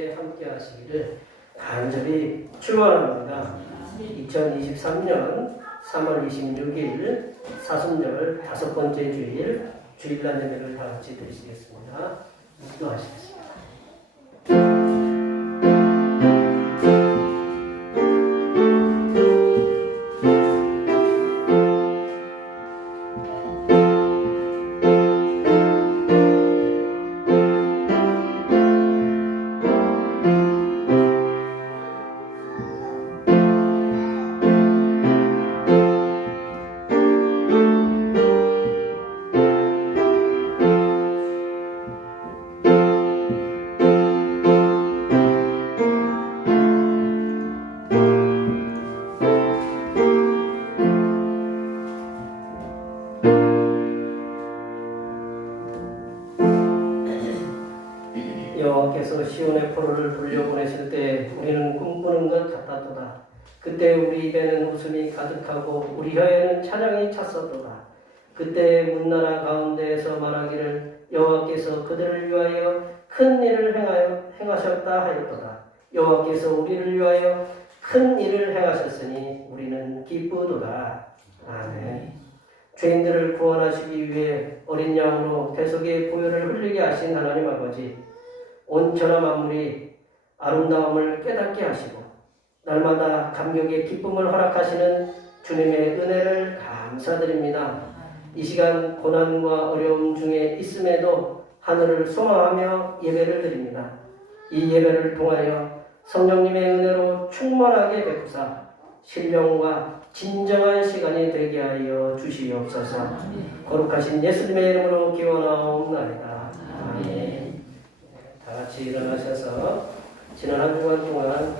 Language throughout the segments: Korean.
예배에 함께 하시기를 간절히 축원합니다. 2023년 3월 26일 사순절 5번째 주일 주일날 예배를 다 같이 드리시겠습니다. 기도하시겠습니다. 여호와께서 시온의 포로를 돌려보내실 때 우리는 꿈꾸는 것 같았도다. 그때 우리 입에는 웃음이 가득하고 우리 혀에는 찬양이 찼었도다. 그때 문나라 가운데에서 말하기를 여호와께서 그들을 위하여 큰 일을 행하셨다 하였도다. 여호와께서 우리를 위하여 큰 일을 행하셨으니 우리는 기쁘도다. 아멘. 죄인들을 구원하시기 위해 어린 양으로 대속의 보혈을 흘리게 하신 하나님 아버지, 온 천하 만물이 아름다움을 깨닫게 하시고 날마다 감격의 기쁨을 허락하시는 주님의 은혜를 감사드립니다. 이 시간 고난과 어려움 중에 있음에도 하늘을 소망하며 예배를 드립니다. 이 예배를 통하여 성령님의 은혜로 충만하게 베푸사 신령과 진정한 시간이 되게 하여 주시옵소서. 거룩하신 예수님의 이름으로 기원하옵나이다. 아멘. 다 같이 일어나셔서 지난 한 주간 동안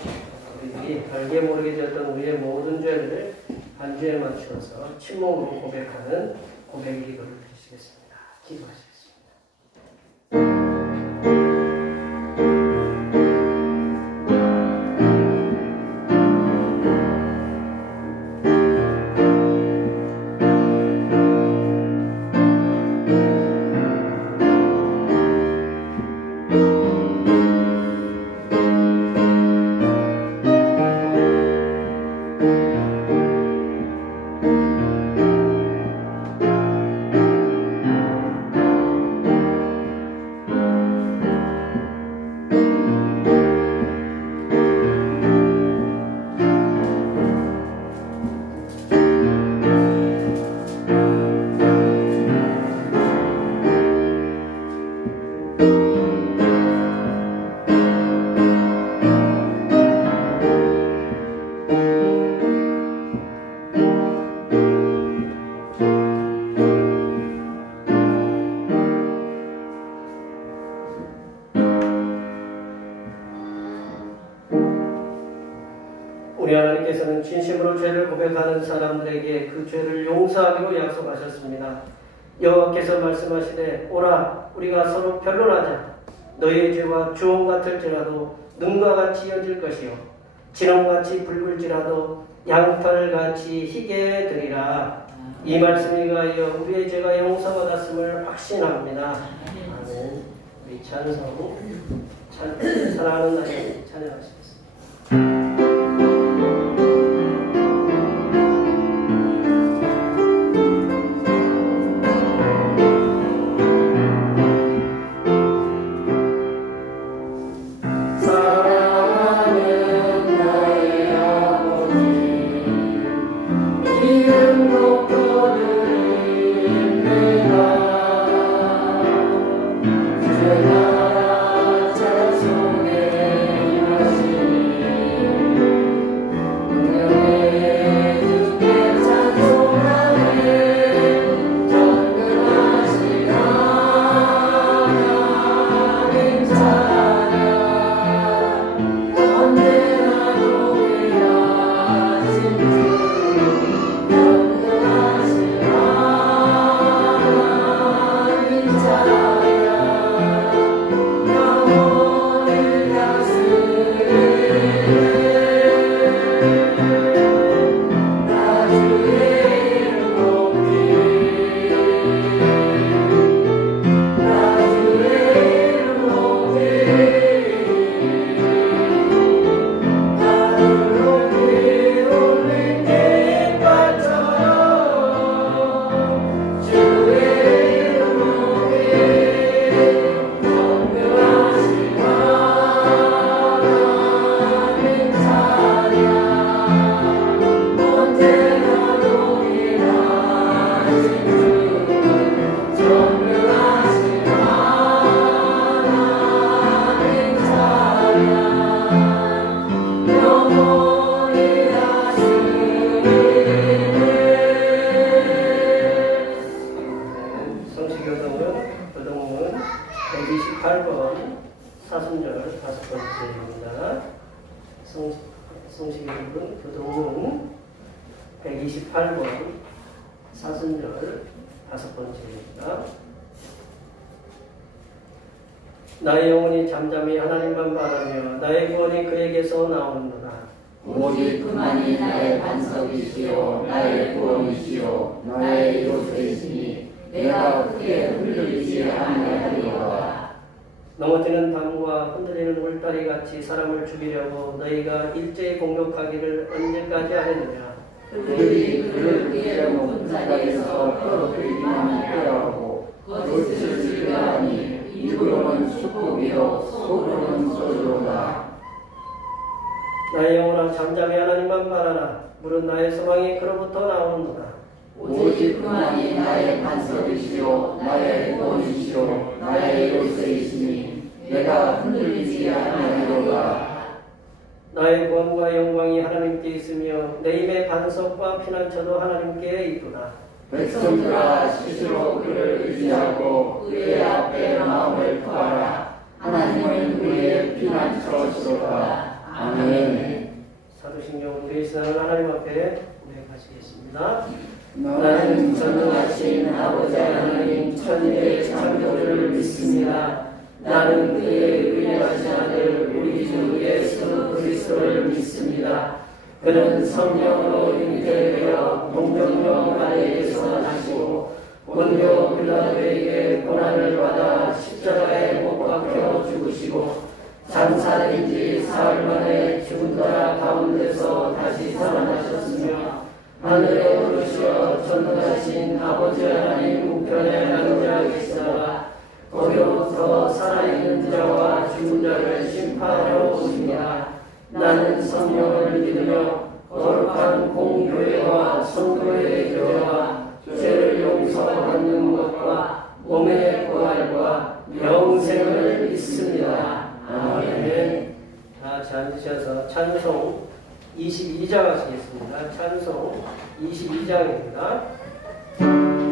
우리들이 알게 모르게 되었던 우리의 모든 죄를 한 주에 맞추어서 침묵으로 고백하는 고백 기도를 드리시겠습니다. 기도하시겠습니다. 우리 하나님께서는 진심으로 죄를 고백하는 사람들에게 그 죄를 용서하기로 약속하셨습니다. 여호와께서 말씀하시되 오라 우리가 서로 변론하자. 너희의 죄와 주홍 같을지라도 능과 같이 여질 것이요 진홍같이 붉을지라도 양털같이 희게 되리라. 이 말씀에 의하여 우리의 죄가 용서받았음을 확신합니다. 아멘. 우리 찬송 사랑하는 나의 찬양하시겠습니다. 자 속에 성식의 부분 교동은 128번 사순절 5번째입니다. 나의 영혼이 잠잠히 하나님만 바라며 나의 구원이 그에게서 나오는도다. 오직 그만이 나의 반석이시요 나의 구원이시요 나의 요새이시니 내가 크게 흔들리지 아니하리로다. 넘어지는 담과 흔들리는 울타리 같이 사람을 죽이려고 너희가 일제히 공격하기를 언제까지 하려느냐. 그들이 그를 그의 높은 자리에서 떨어뜨리기만 하고 거짓을 즐겨하니 입으로는 축복이요 속으로는 소주로다. 나의 영혼아 잠잠히 하나님만 바라라. 물은 나의 소망이 그로부터 나오는도다. 오직 그만이 나의 반석이시요 나의 구원이시요 나의 요새이시니 내가 흔들리지 아니하리로다. 나의 구원과 영광이 하나님께 있으며 내 입의 반석과 피난처도 하나님께 있도다. 백성들아 스스로 그를 의지하고 그의 앞에 마음을 구하라. 하나님은 그의 피난처시로다. 아멘. 사도신경 그리스도는 하나님 앞에 고백하시겠습니다. 나는 전능하신 아버지 하나님 천지의 창조주를 믿습니다. 나는 그의 의리하신 아들 우리 주 예수 그리스도를 믿습니다. 그는 성령으로 잉태되어 동정녀 마리아에서 나시고 본교 빌라도에게 고난을 받아 십자가에 못 박혀 죽으시고 장사된 지 사흘 만에 죽은 자 가운데서 다시 살아나셨으며 하늘에 오르시어 전능하신 아버지 하나님 우편에 앉아 계시다가 거기로부터 살아있는 자와 죽은 자를 심판하러 오십니다. 나는 성령을 믿으며 거룩한 공교회와 성도의 교제와 죄를 용서받는 것과 몸의 부활과 영생을 믿습니다. 아멘. 다 같이 앉으셔서 찬송 22장 하시겠습니다. 찬송 22장입니다. 감사를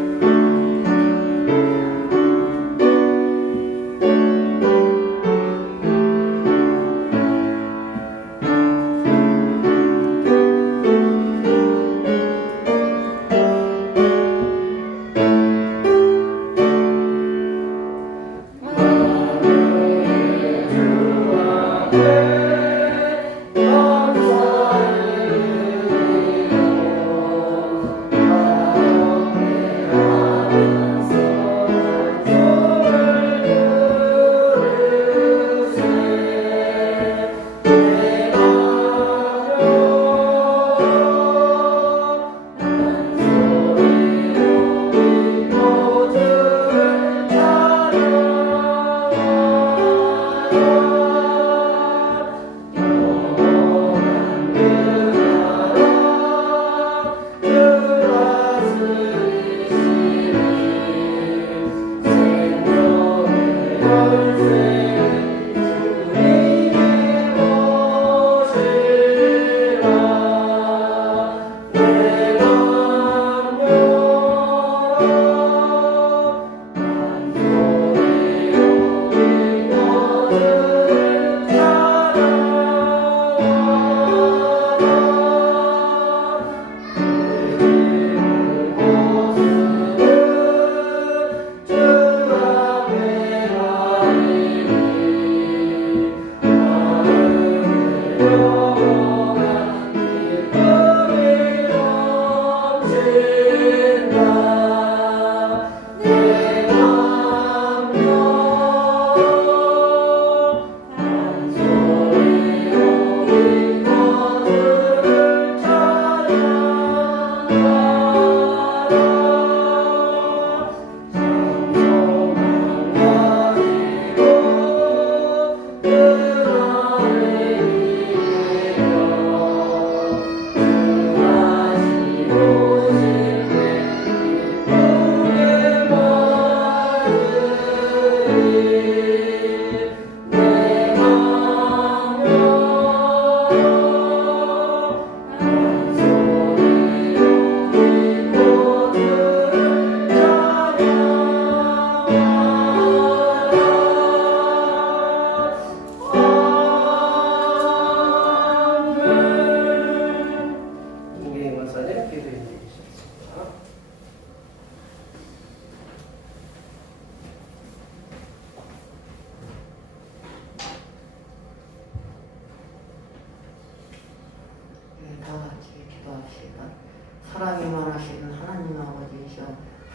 사랑이 많으신 하나님 아버지이셔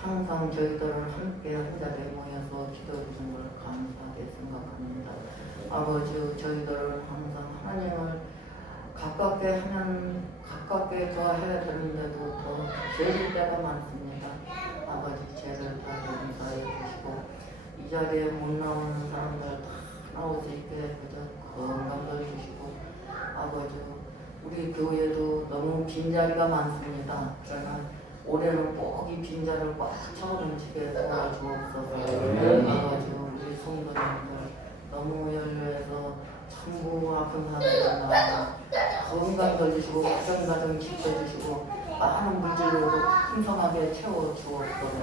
항상 저희들을 함께 한 자리에 모여서 기도해 주신 걸 감사하게 생각합니다. 아버지 저희들을 항상 하나님을 가깝게 더 해야 되는데도 더 죄질 때가 많습니다. 아버지 죄를 다 용서해 주시고 이 자리에 못 나오는 사람들 다 나올 수 있게 건강을 주시고 아버지 우리 교회도 너무 빈자리가 많습니다. 그러나 올해는 꼭 이 빈자리를 꽉 차고 넘치게 도와주옵소서. 아버지 우리 성도님들 너무 연료해서 전부 아픈 사람들나 건강 걸리시고 가정가정 지켜주시고 많은 물질로도 풍성하게 채워주옵소서.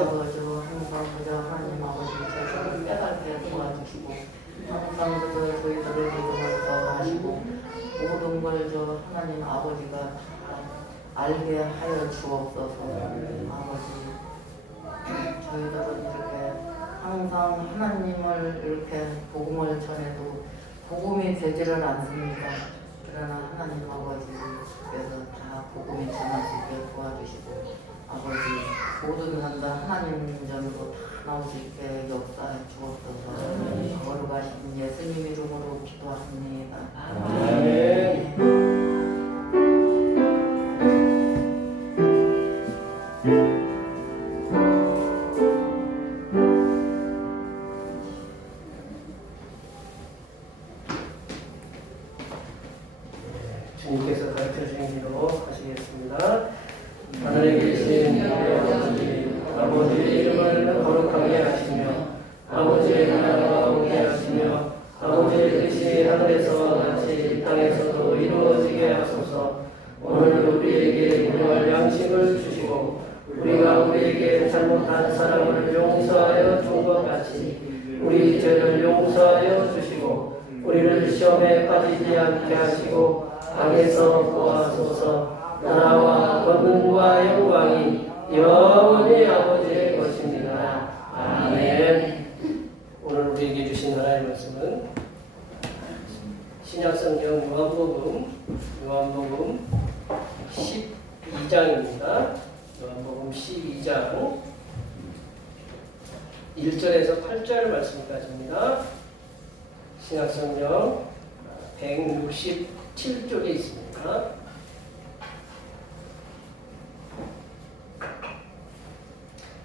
아버지 항상 그저 하나님 아버지 저희를 깨닫게 도와주시고 항상 그저 저희들의 믿음을 더하시고 모든 걸 저 하나님 아버지가 다 알게 하여 주옵소서. 아버지 저희들은 이렇게 항상 하나님을 이렇게 복음을 전해도 복음이 되지를 않습니다. 그러나 하나님 아버지께서 다 복음이 전할 수 있게 도와주시고 아버지 모든 사람들 하나님 전으로 다 나올 수 있게 역사해 주옵소서. 거룩하신 예수님 이름으로 기도합니다. 아멘. 주님께서 가르쳐주신 대로 하시겠습니다. 하늘에 계신 우리 아버지의 이름을 거룩하게 하시며 아버지의 나라가 오게 하시며 아버지의 뜻이 하늘에서 같이 땅에서도 이루어지게 하소서. 오늘 우리에게 일용할 양식을 주시고 우리가 우리에게 잘못한 사람을 용서하여 준 것 같이 우리 죄를 용서하여 주시고 우리를 시험에 빠지지 않게 하시고 악에서 구하소서. 나라와 권능과 영광이 영원히 아버지의 것입니다. 아멘. 오늘 우리에게 주신 하나님의 말씀은 신약성경 요한복음 12장입니다. 요한복음 12장 1절에서 8절 말씀까지입니다. 신약성경 167쪽에 있습니다.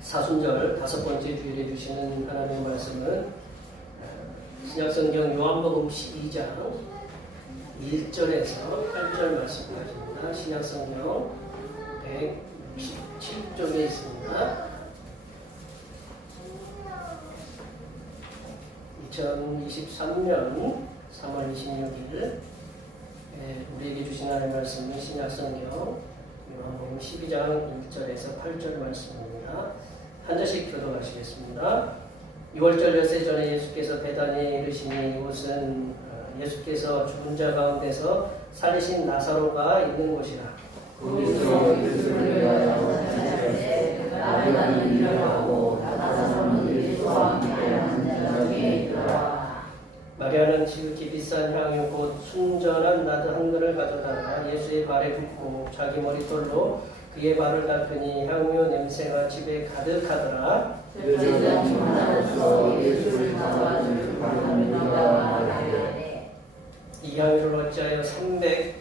사순절 다섯 번째 주일에 주시는 하나님의 말씀은 신약성경 요한복음 12장 1절에서 8절 말씀까지입니다. 신약성경 167쪽에 있습니다. 2023년 3월 26일 우리에게 주신 하나님의 말씀은 신약성경 요한복음 12장 1절에서 8절 말씀입니다. 한 절씩 교독하시겠습니다. 6월절 엿새 전에 예수께서 베다니에 이르시니 이곳은 예수께서 죽은 자 가운데서 살리신 나사로가 있는 곳이라. 거기서 예수를 위하여 찾아갈때 마리아는 일어나고 나사로는 예수와 함께 앉아 중에 있더라. 마리아는 지극히 비싼 향유 곧 순전한 나드 한 그릇을 가져다가 예수의 발에 붓고 자기 머리털로 그의 발을 닦으니 향유 냄새가 집에 가득하더라. 제자들은 만나서 예수를 잡아줄 바랍니다. 이 향유를 어찌하여 300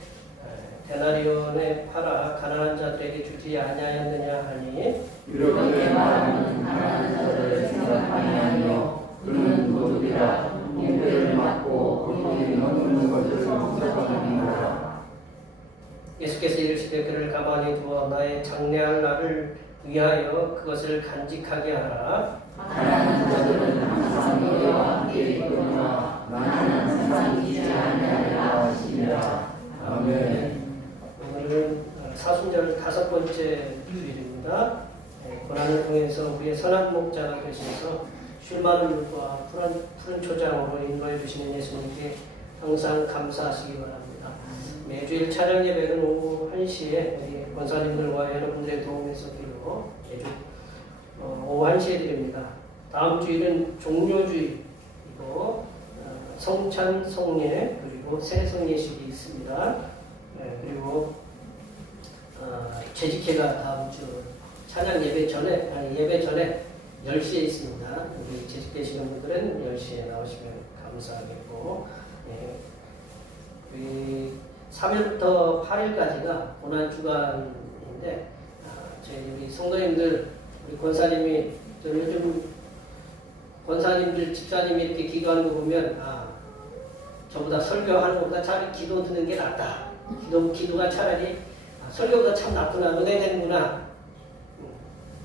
데나리온에 팔아 가난한 자들에게 주지 아니하였느냐 하니 이렇게 말하면 가난한 자들을 생각하니 아니요 그는 도둑이라 무게를 맞고 그들이 넘는 것을 생각합니다. 예수께서 이르시되 그를 가만히 두어 나의 장래할 날을 위하여 그것을 간직하게 하라. 가난한 자들은 항상 너희와 함께 있거니와 나는 항상 있지 아니하리라 하시니라. 아멘. 오늘은 사순절 다섯 번째 주일입니다. 고난을 통해서 우리의 선한 목자가 되셔서 쉴만한 물과 푸른 초장으로 인도해 주시는 예수님께 항상 감사하시기 바랍니다. 매주일 찬양 예배는 오후 1시에 우리 권사님들과 여러분들의 도움에 섞이고 매주 오후 1시에 드립니다. 다음 주일은 종료주일이고 성찬, 성례 그리고 새성예식이 있습니다. 그리고 재직회가 다음 주 찬양 예배 전에, 예배 전에 10시에 있습니다. 우리 재직되시는 분들은 10시에 나오시면 감사하겠고, 우리 3일부터 8일까지가 고난주간인데, 저희 우리 성도님들, 우리 권사님이, 저는 요즘 권사님들, 집사님이 이렇게 기도하는 거 보면, 저보다 설교하는 것보다 차라리 기도 듣는 게 낫다. 기도가 차라리 설교보다 참 낫구나, 은혜 되는구나.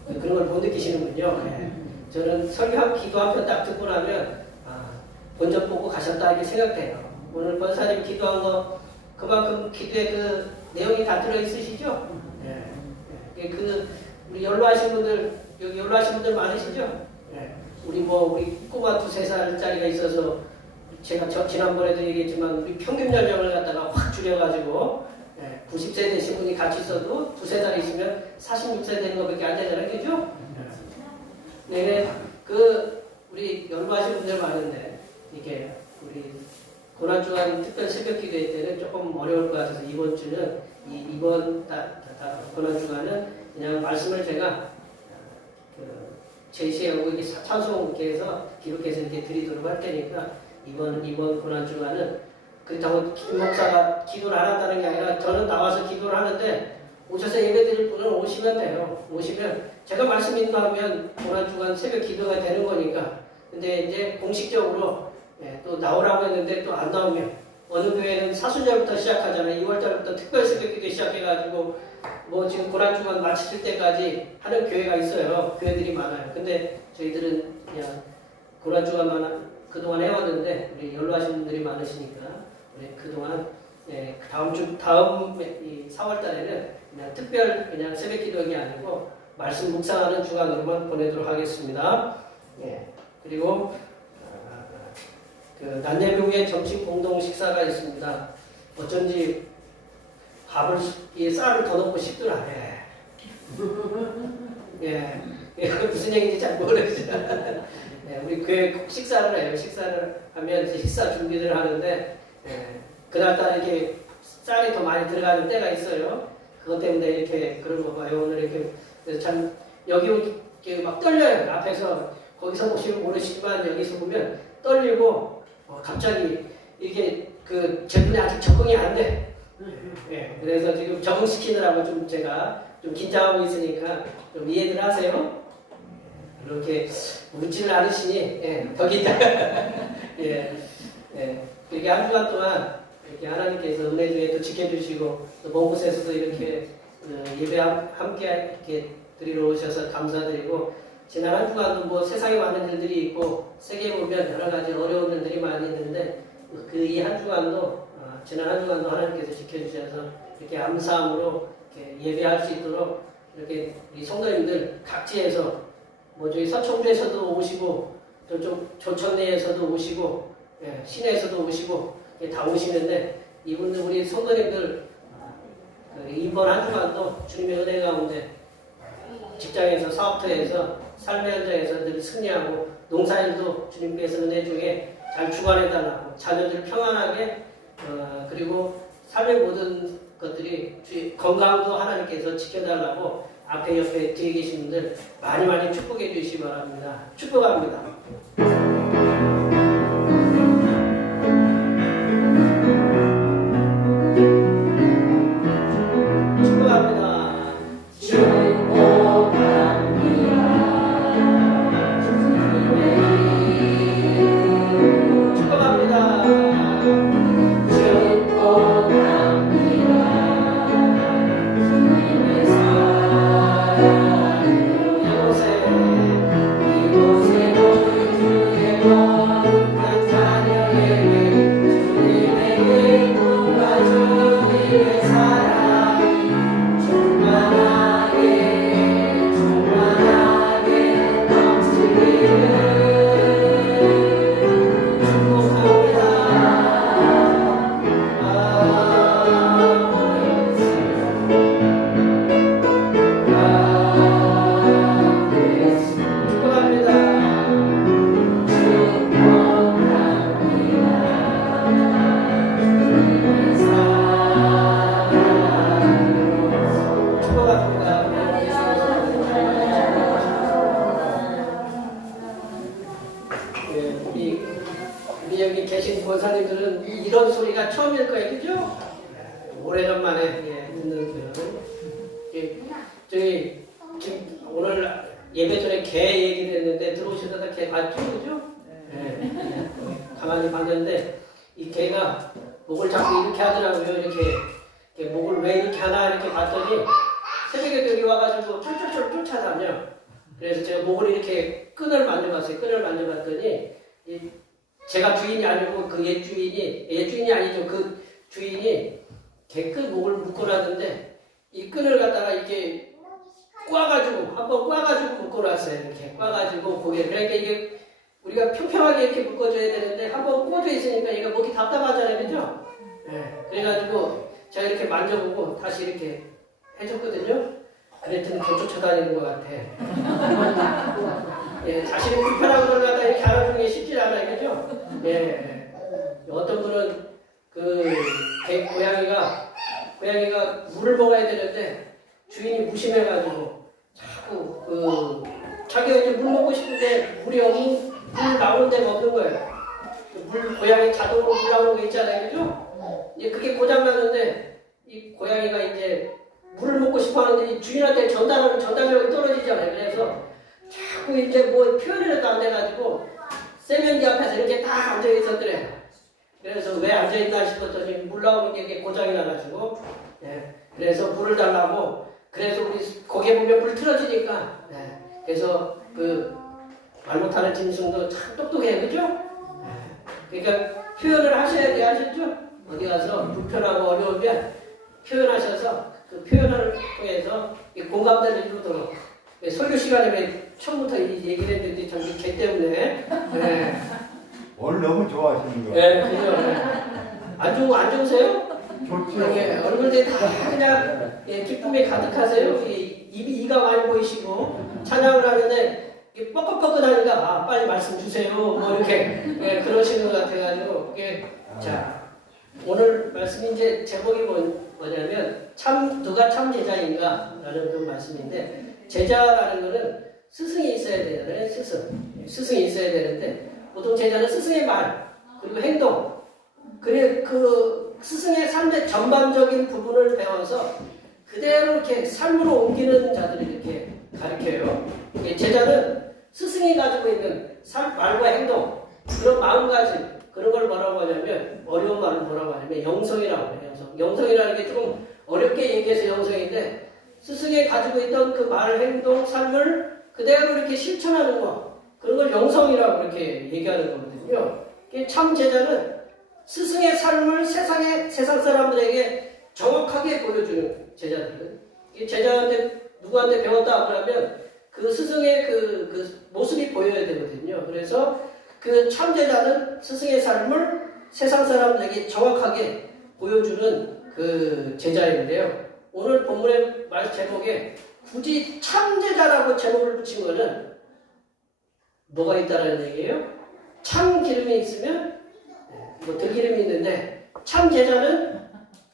그런 걸 못 느끼시는군요. 저는 설교하고 기도 한 편 딱 듣고 나면, 본전 보고 가셨다, 이렇게 생각돼요. 오늘 권사님 기도한 거, 그만큼 기도에 그 내용이 다 들어있으시죠? 우리 연로하신 분들, 여기 연로하신 분들 많으시죠? 우리 꼬마 2-3살짜리가 있어서, 제가 지난번에도 얘기했지만, 우리 평균 연령을 갖다가 확 줄여가지고, 90세 되신 분이 같이 있어도 2-3살 있으면 46세 되는 것밖에 안 되잖아요. 그죠? 네, 우리 연로하신 분들 많은데, 이게, 우리 고난주간 특별 새벽 기도회 때는 조금 어려울 것 같아서 이번 주는, 이번 고난주간은 그냥 말씀을 제가 제시하고 이게 찬송께서 기록해서 이렇게 드리도록 할 테니까 이번 고난주간은 그렇다고 김 목사가 기도를 안 한다는 게 아니라 저는 나와서 기도를 하는데 오셔서 예배 드릴 분은 오시면 돼요. 오시면 제가 말씀 인도하면 고난주간 새벽 기도가 되는 거니까. 근데 이제 공식적으로 또 나오라고 했는데 또 안 나오면 어느 교회는 사순절부터 시작하잖아요. 2월달부터 특별 새벽 기도 시작해가지고 지금 고난주간 마칠 때까지 하는 교회가 있어요. 교회들이 많아요. 근데 저희들은 그냥 고난주간만 그동안 해왔는데 우리 연로하신 분들이 많으시니까 우리 그동안 다음 4월달에는 그냥 특별 그냥 새벽 기도가 아니고 말씀 묵상하는 주간으로만 보내도록 하겠습니다. 그리고 난예비 후에 점심 공동 식사가 있습니다. 어쩐지 쌀을 더 넣고 싶더라. 무슨 얘기인지 잘 모르겠어요. 우리 교회 식사를 해요. 식사를 하면 이제 식사 준비를 하는데, 그날따라 이렇게 쌀이 더 많이 들어가는 때가 있어요. 그것 때문에 이렇게 그런 거 봐요. 오늘 이렇게 참 여기 막 떨려요. 앞에서 거기서 보시면 모르시지만 여기서 보면 떨리고 갑자기 이게 제분이 아직 적응이 안 돼. 그래서 지금 적응시키느라고 좀 제가 좀 긴장하고 있으니까 좀 이해들 하세요. 이렇게 묻지를 않으시니 더 긴장. 이렇게 한 주간 동안 이렇게 하나님께서 은혜 중에 또 지켜주시고 또 먼 곳에서도 이렇게 예배 함께 이렇게 드리러 오셔서 감사드리고, 지난 한 주간도 세상에 많은 일들이 있고 세계에 보면 여러 가지 어려운 일들이 많이 있는데 이 한 주간도 지난 한 주간도 하나님께서 지켜주셔서 이렇게 감사함으로 이렇게 예배할 수 있도록 이렇게 우리 성도님들 각지에서 저희 서청주에서도 오시고 저쪽 조천내에서도 오시고 시내에서도 오시고 다 오시는데, 이분들 우리 성도님들 이번 한 주간도 주님의 은혜 가운데 직장에서 사업터에서 삶의 현장에서 늘 승리하고 농사일도 주님께서 은혜 중에 잘 주관해달라고, 자녀들 평안하게 그리고 삶의 모든 것들이 건강도 하나님께서 지켜달라고 앞에 옆에 뒤에 계신 분들 많이 축복해 주시기 바랍니다. 축복합니다. 이곳에 이런 소리가 처음일 거예요, 그죠? 오래전만에 듣는 저희 지금 오늘 예배 전에 개 얘기를 했는데 들어오시다가 개 봤죠, 그죠? 네. 가만히 봤는데 이 개가 목을 자꾸 이렇게 하더라고요, 이렇게 목을 왜 이렇게 하나 이렇게 봤더니 새벽에 여기 와가지고 쫄쫄쫄 쫓아다녀. 그래서 제가 목을 이렇게 끈을 만져봤어요. 끈을 만져봤더니 제가 주인이 아니고 그 옛 주인이 아니죠. 그 주인이 개끝 목을 묶어놨는데 이 끈을 갖다가 이렇게 꽈가지고 한번 꽈가지고 묶어놨어요. 이렇게 꽈가지고 고개. 그러니까 이게 우리가 평평하게 이렇게 묶어줘야 되는데 한번 꽂아 있으니까 얘가 목이 답답하잖아요, 그죠? 네. 그래가지고 제가 이렇게 만져보고 다시 이렇게 해줬거든요. 그랬더니 더 쫓아다니는 것 같아. 예, 자신이 불편한 걸 갖다 이렇게 알아주는 게 쉽지 않아요, 그죠? 예. 어떤 분은 고양이가 물을 먹어야 되는데 주인이 무심해가지고 자꾸 자기가 이제 물 먹고 싶은데 물이 물 나오는 데가 없는 거예요. 고양이 자동으로 물 나오는 거 있잖아요, 그죠? 이제 그게 고장났는데 이 고양이가 이제 물을 먹고 싶어 하는데 주인한테 전달력이 떨어지잖아요. 그래서 자꾸 이제 뭐 표현이라도 안 돼가지고 세면기 앞에서 이렇게 딱 앉아 있었더래. 그래서 왜 앉아 있나 싶었더니 물 나오는 게 고장이 나가지고, 예. 그래서 물을 달라고. 그래서 우리 거기에 보면 불 틀어지니까, 예. 그래서 말 못하는 짐승도 참 똑똑해요, 그죠? 예. 그러니까 표현을 하셔야 돼, 아셨죠? 어디 가서 불편하고 어려우면 표현하셔서 그 표현을 통해서 공감대를 이루도록. 설교 시간에 처음부터 얘기를 했는데 전기 개 때문에. 네. 오늘 너무 좋아하시는 거예요. 네, 그죠. 안 좋으세요? 좋죠. 예, 얼굴들이 다 그냥 기쁨에 가득하세요. 이가 많이 보이시고 찬양을 하는데 뻐긋뻐긋하니까 빨리 말씀 주세요. 뭐 이렇게 그러시는 것 같아가지고 자 오늘 말씀이 이제 제목이 뭐냐면 누가 참 제자인가 라는 그런 말씀인데. 제자라는 거는 스승이 있어야 되잖아요. 스승이 있어야 되는데 보통 제자는 스승의 말 그리고 행동 그 스승의 삶의 전반적인 부분을 배워서 그대로 이렇게 삶으로 옮기는 자들을 이렇게 가르쳐요. 제자는 스승이 가지고 있는 말과 행동 그런 마음가짐 그런 걸 뭐라고 하냐면 어려운 말을 뭐라고 하냐면 영성이라고 해요. 영성이라는 게 조금 어렵게 얘기해서 영성인데 스승이 가지고 있던 그 말, 행동, 삶을 그대로 이렇게 실천하는 것 그런 걸 영성이라고 이렇게 얘기하는 거거든요. 참 제자는 스승의 삶을 세상 사람들에게 정확하게 보여주는 제자들은 제자한테 누구한테 배웠다 그러면 그 스승의 그 모습이 보여야 되거든요. 그래서 그 참 제자는 스승의 삶을 세상 사람들에게 정확하게 보여주는 그 제자인데요. 오늘 본문의 말 제목에 굳이 참제자라고 제목을 붙인 거는 뭐가 있다는 얘기예요? 참 기름이 있으면 뭐 들기름이 있는데 참 제자는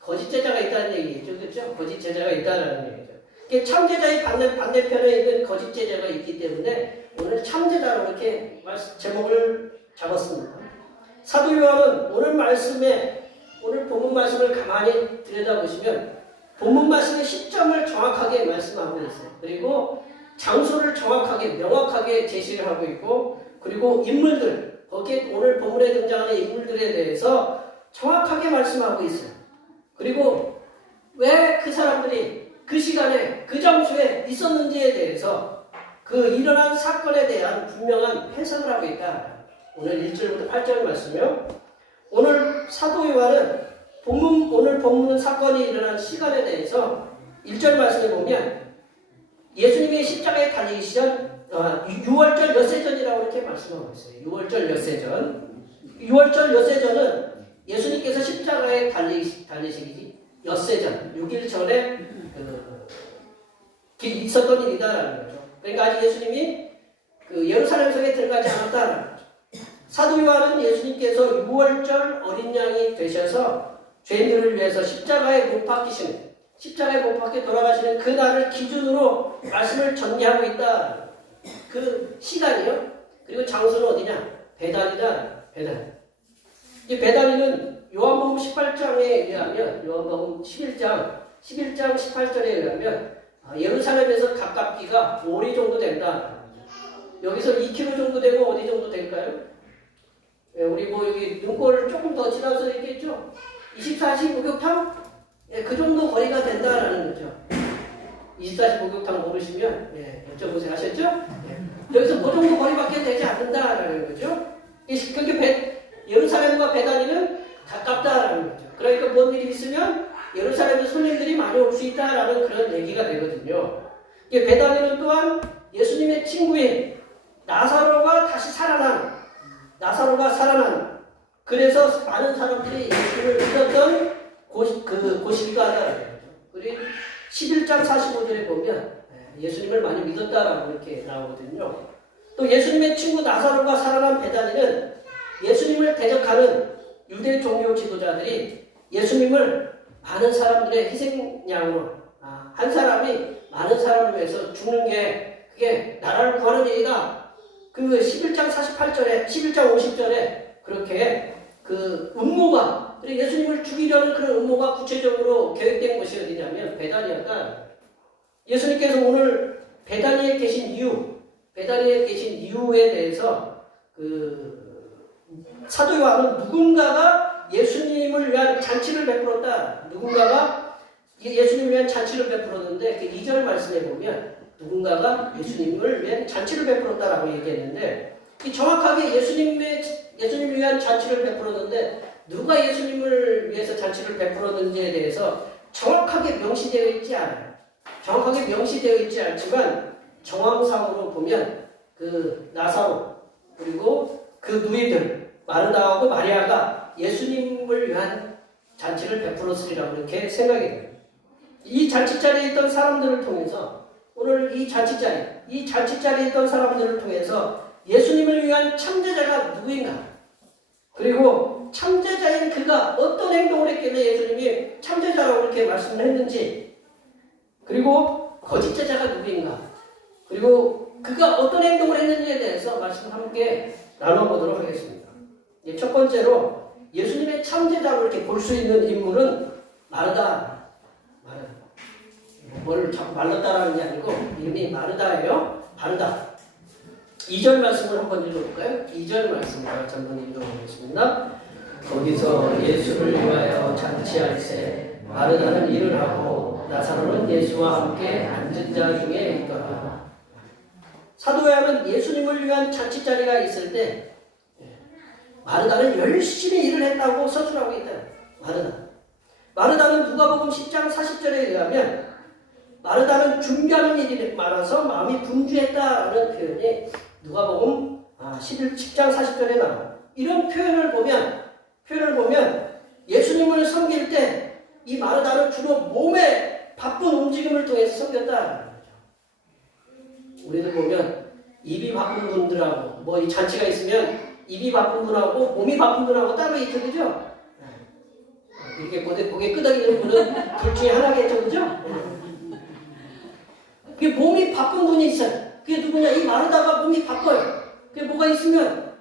거짓 제자가 있다는 얘기죠, 그렇죠? 거짓 제자가 있다는 얘기죠. 참 제자의 반대편에 있는 거짓 제자가 있기 때문에 오늘 참 제자로 이렇게 제목을 잡았습니다. 사도 요한은 오늘 본문 말씀을 가만히 들여다보시면. 본문 말씀의 시점을 정확하게 말씀하고 있어요. 그리고 장소를 정확하게 명확하게 제시를 하고 있고 그리고 인물들 거기에 오늘 본문에 등장하는 인물들에 대해서 정확하게 말씀하고 있어요. 그리고 왜 그 사람들이 그 시간에 그 장소에 있었는지에 대해서 그 일어난 사건에 대한 분명한 해석을 하고 있다. 오늘 1절부터 8절 말씀이요. 오늘 사도 요한은 오늘 본문 사건이 일어난 시간에 대해서 1절 말씀에 보면 예수님의 십자가에 달리기 전 6월절 엿새전이라고 이렇게 말씀하고 있어요. 6월절 엿새전. 6월절 엿새전은 예수님께서 십자가에 달리시기 엿새전 6일 전에 있었던 일이다라는 거죠. 그러니까 아직 예수님이 예루살렘 성에 들어가지 않았다라는 거죠. 사도 요한은 예수님께서 6월절 어린 양이 되셔서 죄인들을 위해서 십자가에 못 박혀 돌아가시는 그 날을 기준으로 말씀을 전개하고 있다. 그 시간이요. 그리고 장소는 어디냐? 베다니다. 이 베다니는 18장에 의하면 요한복음 11장 18절에 의하면 예루살렘에서 가깝기가 5리 정도 된다. 여기서 2km 정도 되면 어디 정도 될까요? 예, 우리 뭐 여기 눈골을 조금 더 지나서 얘기했죠. 24시 목욕탕? 예, 그 정도 거리가 된다라는 거죠. 24시 목욕탕 모르시면 예, 여쭤보세요. 하셨죠? 예. 여기서 그 정도 거리밖에 되지 않는다라는 거죠. 그게 예루살렘과 베다니는 가깝다라는 거죠. 그러니까 뭔 일이 있으면 예루살렘에 손님들이 많이 올 수 있다라는 그런 얘기가 되거든요. 베다니는 또한 예수님의 친구인 나사로가 살아난 그래서 많은 사람들이 예수님을 믿었던 곳이기도 하다는 거죠. 우리 11장 45절에 보면 예수님을 많이 믿었다라고 이렇게 나오거든요. 또 예수님의 친구 나사로가 살아난 베다니는 예수님을 대적하는 유대 종교 지도자들이 예수님을 많은 사람들의 희생양으로 한 사람이 많은 사람을 위해서 죽는 게 그게 나라를 구하는 일이다. 그 11장 48절에 11장 50절에 그렇게 그 음모가 예수님을 죽이려는 그런 음모가 구체적으로 계획된 곳이 어디냐면 베다니였다. 예수님께서 오늘 베다니에 계신 이유에 대해서 사도 요한은 누군가가 예수님을 위한 잔치를 베풀었다. 누군가가 예수님을 위한 잔치를 베풀었는데 그 2절 말씀에 보면 누군가가 예수님을 위한 잔치를 베풀었다라고 얘기했는데 정확하게 예수님을 위한 잔치를 베풀었는데 누가 예수님을 위해서 잔치를 베풀었는지에 대해서 정확하게 명시되어 있지 않아요. 정확하게 명시되어 있지 않지만 정황상으로 보면 그 나사로 그리고 그 누이들 마르다하고 마리아가 예수님을 위한 잔치를 베풀었으리라고 이렇게 생각이 돼요. 이 잔치자리에 있던 사람들을 통해서 오늘 이 잔치자리에 있던 사람들을 통해서 예수님을 위한 참제자가 누구인가? 그리고 참제자인 그가 어떤 행동을 했길래 예수님이 참제자라고 이렇게 말씀을 했는지, 그리고 거짓 제자가 누구인가? 그리고 그가 어떤 행동을 했는지에 대해서 말씀을 함께 나눠보도록 하겠습니다. 첫 번째로 예수님의 참제자로 이렇게 볼 수 있는 인물은 마르다. 뭘 자꾸 말랐다라는 게 아니고 이름이 마르다예요. 마르다. 2절 말씀을 한번 읽어볼까요? 2절 말씀을 한번 읽어보겠습니다. 거기서 예수를 위하여 잔치할세 마르다는 일을 하고 나사로는 예수와 함께 앉은 자 중에 있더라. 사도 요한은 예수님을 위한 잔치자리가 있을 때 마르다는 열심히 일을 했다고 서술하고 있다. 마르다는 누가복음 10장 40절에 의하면 마르다는 준비하는 일이 많아서 마음이 분주했다라는 표현이 누가복음 10장 40절에 나와요. 이런 표현을 보면 예수님을 섬길 때 이 마르다는 주로 몸의 바쁜 움직임을 통해서 섬겼다라는 거죠. 우리도 보면 입이 바쁜 분들하고 뭐 이 잔치가 있으면 입이 바쁜 분하고 몸이 바쁜 분하고 따로 있죠, 그죠? 이렇게 고개 끄덕이는 분은 둘 중에 하나겠죠, 그죠? 그게 몸이 바쁜 분이 있어요. 그게 누구냐? 이 마르다가 몸이 바빠요. 그게 뭐가 있으면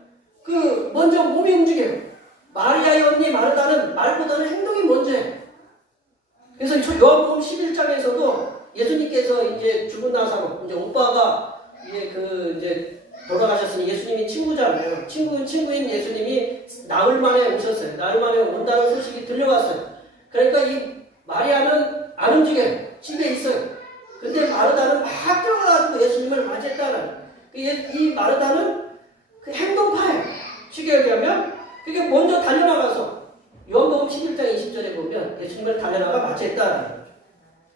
먼저 몸이 움직여요. 마리아의 언니 마르다는 말보다는 행동이 먼저예요. 그래서 요한복음 11장에서도 예수님께서 이제 죽은 나사로 이제 오빠가 이제 돌아가셨으니 예수님이 친구잖아요. 친구인 예수님이 나흘 만에 오셨어요. 나흘 만에 온다는 소식이 들려왔어요. 그러니까 이 마리아는 안 움직여요. 집에 있어요. 근데 마르다는 막 뛰어가지고 예수님을 맞이했다는. 이 마르다는 그 행동파예요. 쉽게 얘기하면 그게 먼저 달려나가서 요한복음 11장 20절에 보면 예수님을 달려나가 맞이했다는 거죠.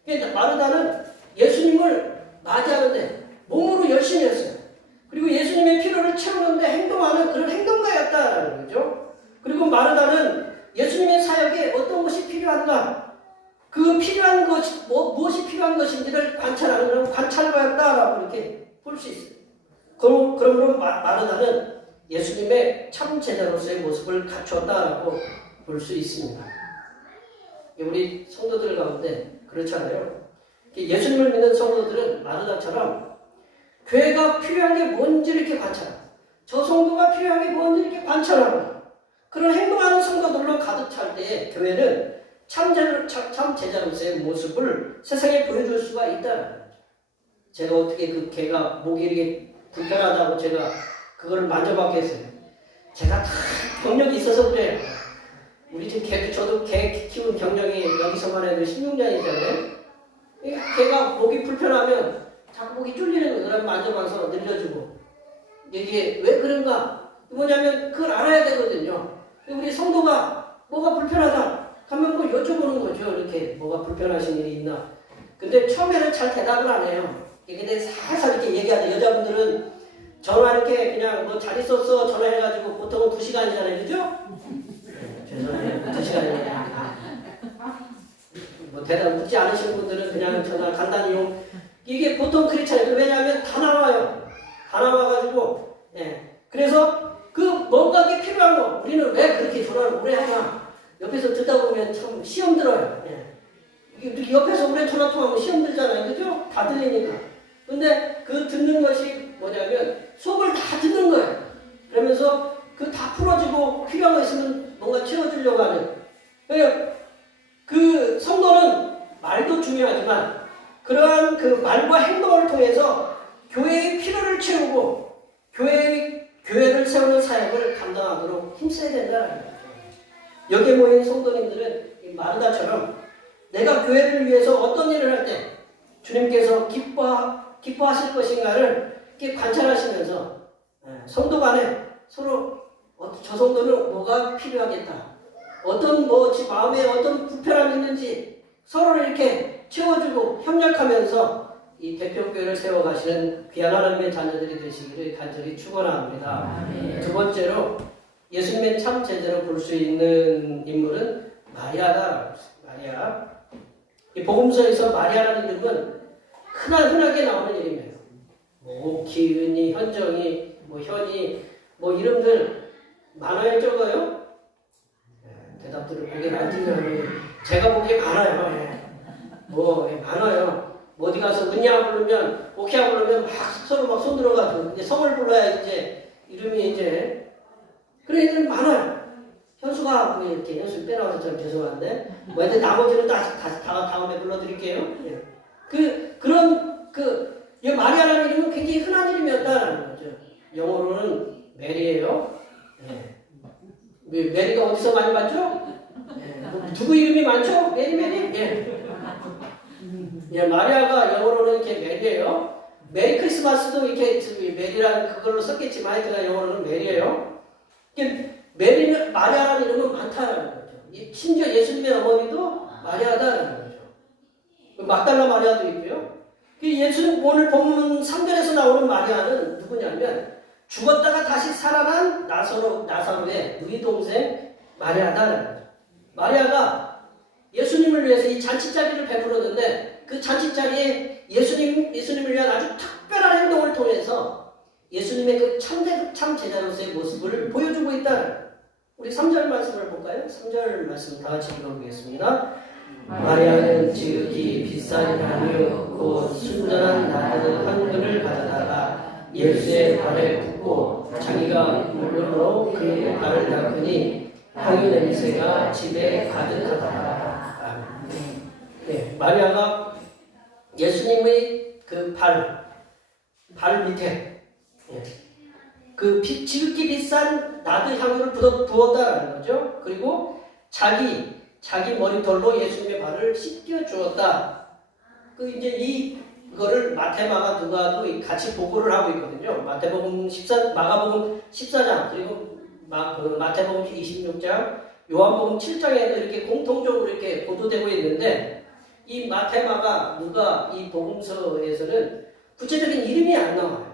그러니까 마르다는 예수님을 맞이하는데 몸으로 열심히 했어요. 그리고 예수님의 필요를 채우는데 행동하는 그런 행동가였다는 거죠. 그리고 마르다는 예수님의 사역에 어떤 것이 필요한가, 그 필요한 것이 무엇이 필요한 것인지를 관찰하는 그런 관찰가였다라고 이렇게 볼 수 있어요. 그러므로 마르다는 예수님의 참 제자로서의 모습을 갖추었다라고 볼 수 있습니다. 우리 성도들 가운데 그렇잖아요. 예수님을 믿는 성도들은 마르다처럼 교회가 필요한 게 뭔지 이렇게 관찰하고, 저 성도가 필요한 게 뭔지 이렇게 관찰하고, 그런 행동하는 성도들로 가득 찰 때에 때 교회는 참 제자로서의 모습을 세상에 보여줄 수가 있다. 제가 어떻게 그 개가 목이 이렇게 불편하다고 제가 그걸 만져봤겠어요. 제가 다 경력이 있어서 그래요. 우리 집 개도 저도 개 키운 경력이 여기서만 해도 16년이잖아요. 개가 목이 불편하면 자꾸 목이 쫄리는 거예요. 그럼 만져봐서 늘려주고. 이게 왜 그런가? 뭐냐면 그걸 알아야 되거든요. 우리 성도가 뭐가 불편하다 하면 뭐 여쭤보는 거죠. 이렇게 뭐가 불편하신 일이 있나. 근데 처음에는 잘 대답을 안 해요. 근데 살살 이렇게 얘기하는데 여자분들은 전화 이렇게 그냥 뭐 잘 있었어 전화해가지고 보통은 2시간이잖아요. 그죠? 죄송해요. 2시간이에요. 뭐 대답 묻지 않으시는 분들은 그냥 전화 간단히 이게 보통 그렇잖아요. 왜냐하면 다 나와요. 다 나와가지고 그래서 그 뭔가 게 필요한 거 우리는 왜 그렇게 전화를 오래 하냐 옆에서 듣다 보면 참 시험 들어요. 이렇게 옆에서 오래 전화 통하면 시험 들잖아요. 그죠? 다 들리니까. 근데 그 듣는 것이 뭐냐면 속을 다 듣는 거예요. 그러면서 그 다 풀어지고 필요한 거 있으면 뭔가 채워주려고 하는. 그러니까 그 성도는 말도 중요하지만 그러한 그 말과 행동을 통해서 교회의 필요를 채우고 교회를 세우는 사역을 감당하도록 힘써야 된다는 거죠. 여기에 모인 성도님들은 마르다처럼 내가 교회를 위해서 어떤 일을 할 때 주님께서 기뻐하실 것인가를 이렇게 관찰하시면서 성도 간에 서로 저 성도는 뭐가 필요하겠다. 어떤 마음에 어떤 불편함이 있는지 서로를 이렇게 채워주고 협력하면서 이 대표교회를 세워가시는 귀한 하나님의 자녀들이 되시기를 간절히 축원합니다. 두 번째로 예수님의 참 제자로 볼 수 있는 인물은 마리아다. 마리아. 이 복음서에서 마리아라는 이름은 흔하게 나오는 이름이에요. 옥희, 은희, 현정이, 현이, 이름들 많아요, 적어요? 대답들을 보게 안 들면 제가 보기에 많아요. 많아요. 어디 가서 은희야 부르면, 옥희야 부르면 서로 막 손 들어가지고 이제 성을 불러야 이제 이름이 이제 그런 애들 많아요. 현수가 이렇게 현수 빼나와서 좀 죄송한데 근데 나머지는 다음에 불러드릴게요. 이 마리아라는 이름은 굉장히 흔한 이름이었다는 거죠. 영어로는 메리예요. 메리가 어디서 많이 봤죠? 누구 이름이 많죠? 메리. 마리아가 영어로는 이렇게 메리예요. 메리 크리스마스도 이렇게 메리라는 그걸로 썼겠지만 하여튼 영어로는 메리예요. 마리아라는 이름은 많다는 거죠. 심지어 예수님의 어머니도 마리아다라는 거죠. 막달라 마리아도 있고요. 예수님 오늘 본문 3절에서 나오는 마리아는 누구냐면 죽었다가 다시 살아난 나사로의 누이 동생 마리아다라는 거죠. 마리아가 예수님을 위해서 이 잔치자리를 베풀었는데 그 잔치자리에 예수님을 위한 아주 특별한 행동을 통해서 예수님의 그 참 제자로서의 모습을 보여주고 있다는. 우리 3절 말씀을 볼까요? 3절 말씀 다 같이 읽어보겠습니다. 마리아는 지극히 비싼 향유 곧 순전한 나드 한 근을 가져다가 예수의 발에 붓고 자기가 물로 그 발을 닦으니 향유 냄새가 집에 가득하더라. 마리아가 예수님의 그 발 밑에 그 지극히 비싼 나드 향유를 부었다라는 거죠. 그리고 자기 머리털로 예수님의 발을 씻겨 주었다. 이제 이거를 마태마가 누가도 같이 보고를 하고 있거든요. 마가복음 14장 그리고 마태복음 26장, 요한복음 7장에도 이렇게 공통적으로 이렇게 보도되고 있는데 이 마태마가 누가 이 복음서에서는 구체적인 이름이 안 나와요.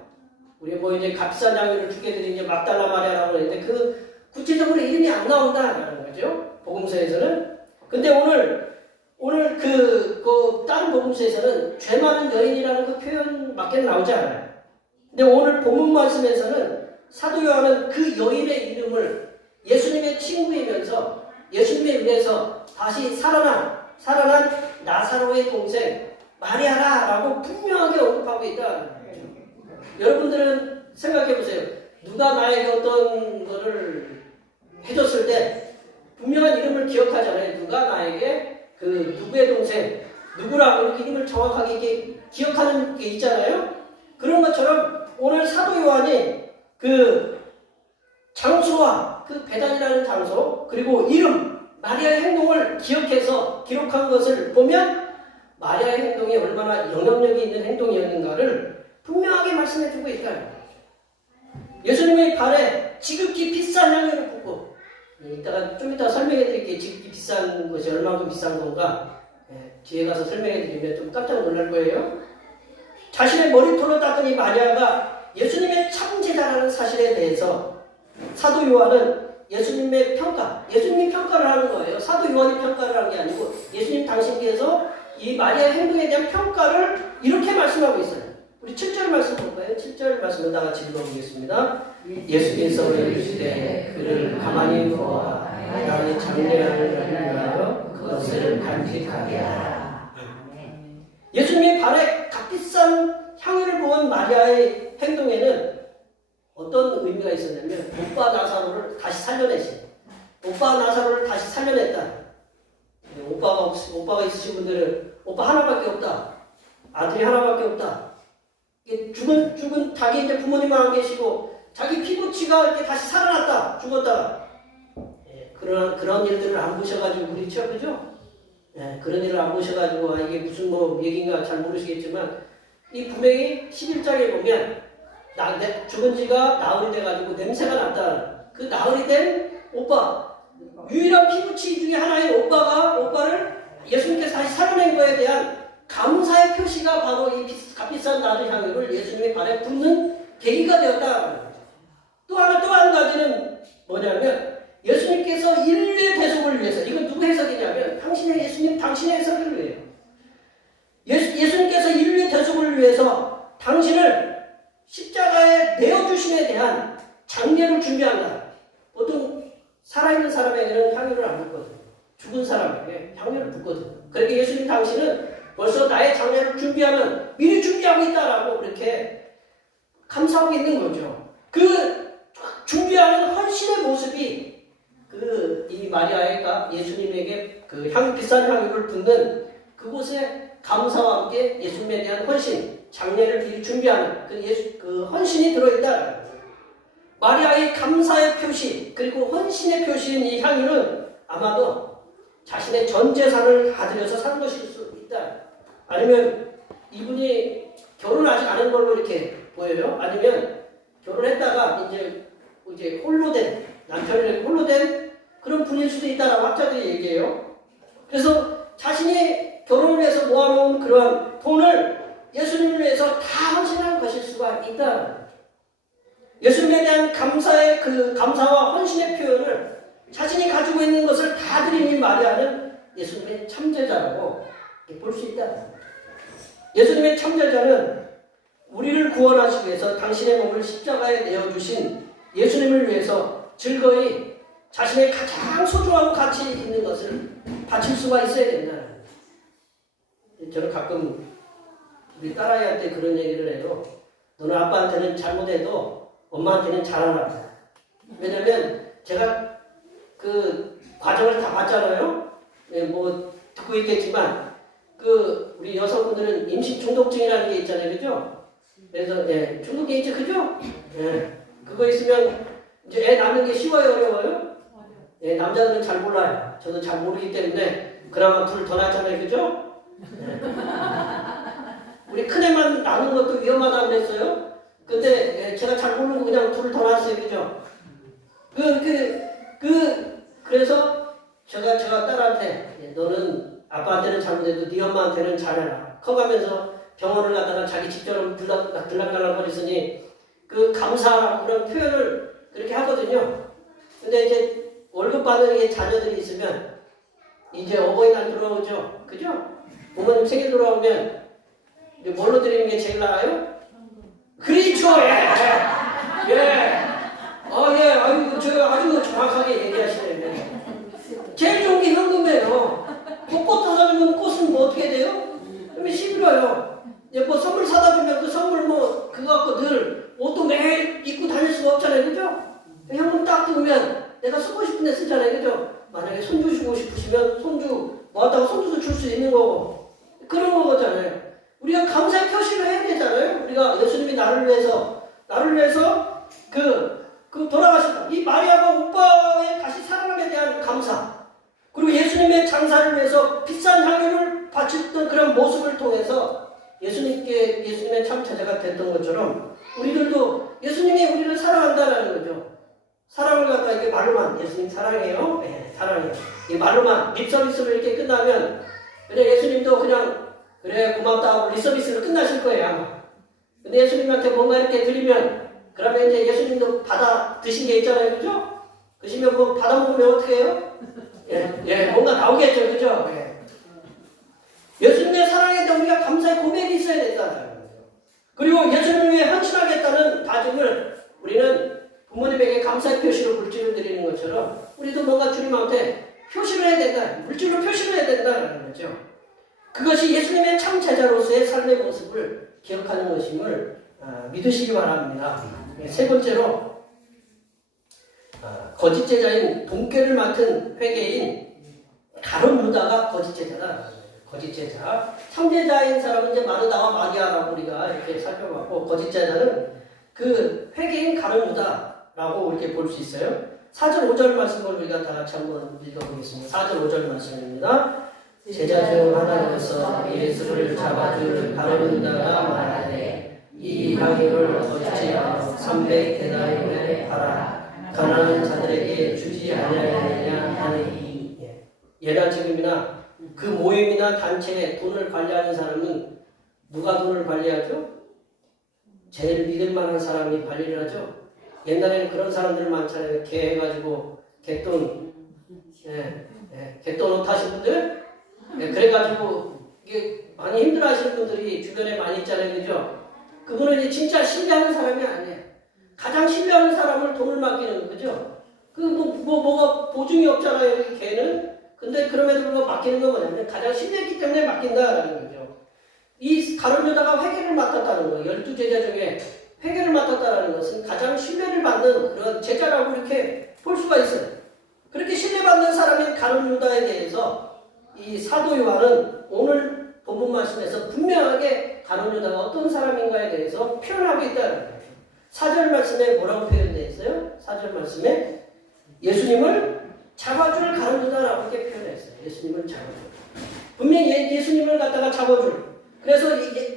우리 이제 값비싼 향유를 주게 된 이제 막달라 마리아라고 하는데 그 구체적으로 이름이 안 나온다라는 거죠. 복음서에서는. 근데 오늘 다른 복음서에서는 죄 많은 여인이라는 그 표현밖에 나오지 않아요. 근데 오늘 본문 말씀에서는 사도 요한은 그 여인의 이름을 예수님의 친구이면서 예수님에 의해서 다시 살아난 나사로의 동생 마리아라라고 분명하게 언급하고 있다는 거죠. 여러분들은 생각해 보세요. 누가 나에게 어떤 거를 해줬을 때 분명한 이름을 기억하잖아요. 누가 나에게 그 누구의 동생, 누구라고 이렇게 이름을 정확하게 이렇게 기억하는 게 있잖아요. 그런 것처럼 오늘 사도 요한이 그 장소와 그 배단이라는 장소 그리고 이름 마리아의 행동을 기억해서 기록한 것을 보면 마리아의 행동이 얼마나 영향력이 있는 행동이었는가를 분명하게 말씀해주고 있다. 예수님의 발에 지극히 비싼 향유를 붓고 좀 이따 설명해 드릴게요. 지극히 비싼 것이 얼마나 비싼 건가 뒤에 가서 설명해 드리면 좀 깜짝 놀랄 거예요. 자신의 머리털을 닦은 이 마리아가 예수님의 참제자라는 사실에 대해서 사도 요한은 예수님의 평가, 예수님이 평가를 하는 거예요. 사도 요한이 평가를 한 게 아니고 예수님 당신께서 이 마리아의 행동에 대한 평가를 이렇게 말씀하고 있어요. 우리 7절 말씀 볼까요? 7절 말씀을 다 같이 읽어보겠습니다. 예수께서 이르시되 그를 가만히 보아 나의 장례를 위하여 그것을 간직하게 하라. 예수님의 발에 값비싼 향유를 부은 마리아의 행동에는 어떤 의미가 있었냐면 오빠 나사로를 다시 살려내신 오빠 나사로를 다시 살려냈다. 오빠가 있으신 분들은 오빠 하나밖에 없다. 아들이 하나밖에 없다. 죽은 자기 이제 부모님만 안 계시고 자기 피부치가 이렇게 다시 살아났다. 죽었다. 그런 일들을 안 보셔가지고 그렇죠, 그죠? 그런 일을 안 보셔가지고 이게 무슨 뭐 얘기인가 잘 모르시겠지만 이 분명히 11장에 보면 죽은 지가 나흘이 돼가지고 냄새가 났다. 그 나흘이 된 오빠 유일한 피부치 중에 하나인 오빠를 예수님께서 다시 살아낸 거에 대한 감사의 표시가 바로 이 값비싼 나드 향유를 예수님의 발에 붓는 계기가 되었다. 또 한 가지는 뭐냐면 예수님께서 인류의 대속을 위해서 이건 누구 해석이냐면 당신의 해석을 위해요. 예수님께서 인류의 대속을 위해서 당신을 십자가에 내어주심에 대한 장례를 준비한다. 보통 살아있는 사람에게는 향유를 안 붓거든요. 죽은 사람에게 향유를 붓거든요. 그러니까 예수님 당신은 벌써 나의 장례를 미리 준비하고 있다라고 그렇게 감사하고 있는 거죠. 그 준비하는 헌신의 모습이 이 마리아가 예수님에게 그 비싼 향유를 붓는 그곳에 감사와 함께 예수님에 대한 헌신, 장례를 미리 준비하는 그 헌신이 들어있다. 마리아의 감사의 표시 그리고 헌신의 표시인 이 향유는 아마도 자신의 전 재산을 다 들여서 산 것일 수 있다. 아니면 이분이 결혼 아직 안 한 걸로 이렇게 보여요. 아니면 결혼했다가 이제 남편이 홀로 된 그런 분일 수도 있다라고 학자들이 얘기해요. 그래서 자신이 결혼을 위해서 모아놓은 그러한 돈을 예수님을 위해서 다 헌신한 것일 수가 있다. 예수님에 대한 감사와 헌신의 표현을 자신이 가지고 있는 것을 다 드린 마리아는 예수님의 참제자라고 볼 수 있다. 예수님의 참제자는 우리를 구원하시기 위해서 당신의 몸을 십자가에 내어주신 예수님을 위해서 즐거이 자신의 가장 소중하고 가치 있는 것을 바칠 수가 있어야 된다. 저는 가끔 우리 딸아이한테 그런 얘기를 해요. 너는 아빠한테는 잘못해도 엄마한테는 잘하라. 왜냐면 제가 그 과정을 다 봤잖아요. 뭐 듣고 있겠지만 우리 여성분들은 임신 중독증이라는 게 있잖아요, 그죠? 그래서 중독이 있죠, 그죠? 그거 있으면 이제 애 낳는 게 쉬워요, 어려워요? 남자들은 잘 몰라요. 저도 잘 모르기 때문에 그나마 둘 더 낳잖아요, 그죠? 우리 큰애만 낳는 것도 위험하다고 그랬어요. 근데 제가 잘 모르고 그냥 둘 더 낳았어요, 그죠? 그래서 제가 딸한테 너는 아빠한테는 잘못해도 네 엄마한테는 잘해라. 커가면서 병원을 가다가 자기 집처럼 들락날락거리으니 그 감사하라고 그런 표현을 그렇게 하거든요. 근데 이제 월급 받는 자녀들이 있으면 이제 어버이날 들어오죠, 그죠? 부모님 생일 돌아오면 이제 뭘로 드리는 게 제일 나아요? 그렇죠, 아이고, 제가 아주 정확하게 얘기하시네요. 제일 좋은 게 현금이에요. 꽃 사다 주면 꽃은 뭐 어떻게 돼요? 그러면 시들어요. 뭐 선물 사다 주면 그 선물 그거 갖고 늘 옷도 매일 입고 다닐 수가 없잖아요, 그죠? 현금 딱 들으면 내가 쓰고 싶은 데 쓰잖아요, 그죠? 만약에 있으면 손주 뭐 하다가 손주도 줄 수 있는 거고 그런 거잖아요. 우리가 감사의 표시를 해야 되잖아요. 우리가 예수님이 나를 위해서 그 돌아가셨다. 이 마리아가 오빠의 다시 살아남에 대한 감사. 그리고 예수님의 장사를 위해서 비싼 향유를 바쳤던 그런 모습을 통해서 예수님의 참 제자가 됐던 것처럼 우리들도 예수님이 우리를 사랑한다라는 거죠. 사랑을 갖다 이게 말로만 예수님 사랑해요. 네, 사랑해요. 이 말로만 립서비스로 이렇게 끝나면 그냥 예수님도 그냥 그래 고맙다 하고 립서비스로 끝나실 거예요 아마. 근데 예수님한테 뭔가 이렇게 드리면 그러면 이제 예수님도 받아 드신 게 있잖아요, 그죠? 드시면 뭐 받아 먹으면 어떻게 해요? 예, 뭔가 나오겠죠, 그죠? 예. 예수님의 사랑에 대한 우리가 감사의 고백이 있어야 된다는 거예요. 그리고 예수님을 위해 헌신하겠다는 다짐을 우리는 부모님에게 감사의 표시로 물질을 드리는 것처럼 우리도 뭔가 주님한테 표시를 해야 된다. 물질로 표시를 해야 된다는 거죠. 그것이 예수님의 참 제자로서의 삶의 모습을 기억하는 것임을 믿으시기 바랍니다. 세 번째로 거짓 제자인 돈꾀를 맡은 회계인 가룟 유다가 거짓 제자다. 거짓 제자. 참제자인 사람은 이제 마르다와 마리아라고 우리가 이렇게 살펴봤고 거짓 제자는 그 회계인 가룟 유다라고 이렇게 볼 수 있어요. 4절 5절 말씀을 우리가 다 같이 한번 읽어보겠습니다. 4절 5절 말씀입니다. 제자 중 하나로서 예수를 잡아줄 가룟 유다가 말하되 이 향유를 거짓하여 300데나리온에 팔아 가난한 자들에게 주지 아니하느냐 하니. 예나 지금이나 그 모임이나 단체에 돈을 관리하는 사람은 누가 돈을 관리하죠? 제일 믿을 만한 사람이 관리를 하죠. 옛날에는 그런 사람들 많잖아요. 개 해가지고 개돈 옷 하신 분들 그래가지고 이게 많이 힘들어하시는 분들이 주변에 많이 있잖아요, 그죠? 그분은 이제 진짜 신뢰하는 사람이 아니에요. 가장 신뢰하는 사람을 돈을 맡기는 거죠. 뭐가 보증이 없잖아요, 이 개는. 근데 그럼에도 불구하고 맡기는 건 뭐냐면 가장 신뢰했기 때문에 맡긴다라는 거죠. 이 가룟 유다가 회계를 맡았다는 거예요. 12제자 중에 회계를 맡았다는 것은 가장 신뢰를 받는 그런 제자라고 이렇게 볼 수가 있어요. 그렇게 신뢰받는 사람인 가룟 유다에 대해서 이 사도 요한은 오늘 본문 말씀에서 분명하게 가룟 유다가 어떤 사람인가에 대해서 표현하고 있다는 거예요. 4절 말씀에 뭐라고 표현되어 있어요? 4절 말씀에 예수님을 잡아줄 가룟 유다라고 이렇게 표현했어요. 예수님을 잡아줄. 분명히 예수님을 갖다가 잡아줄. 그래서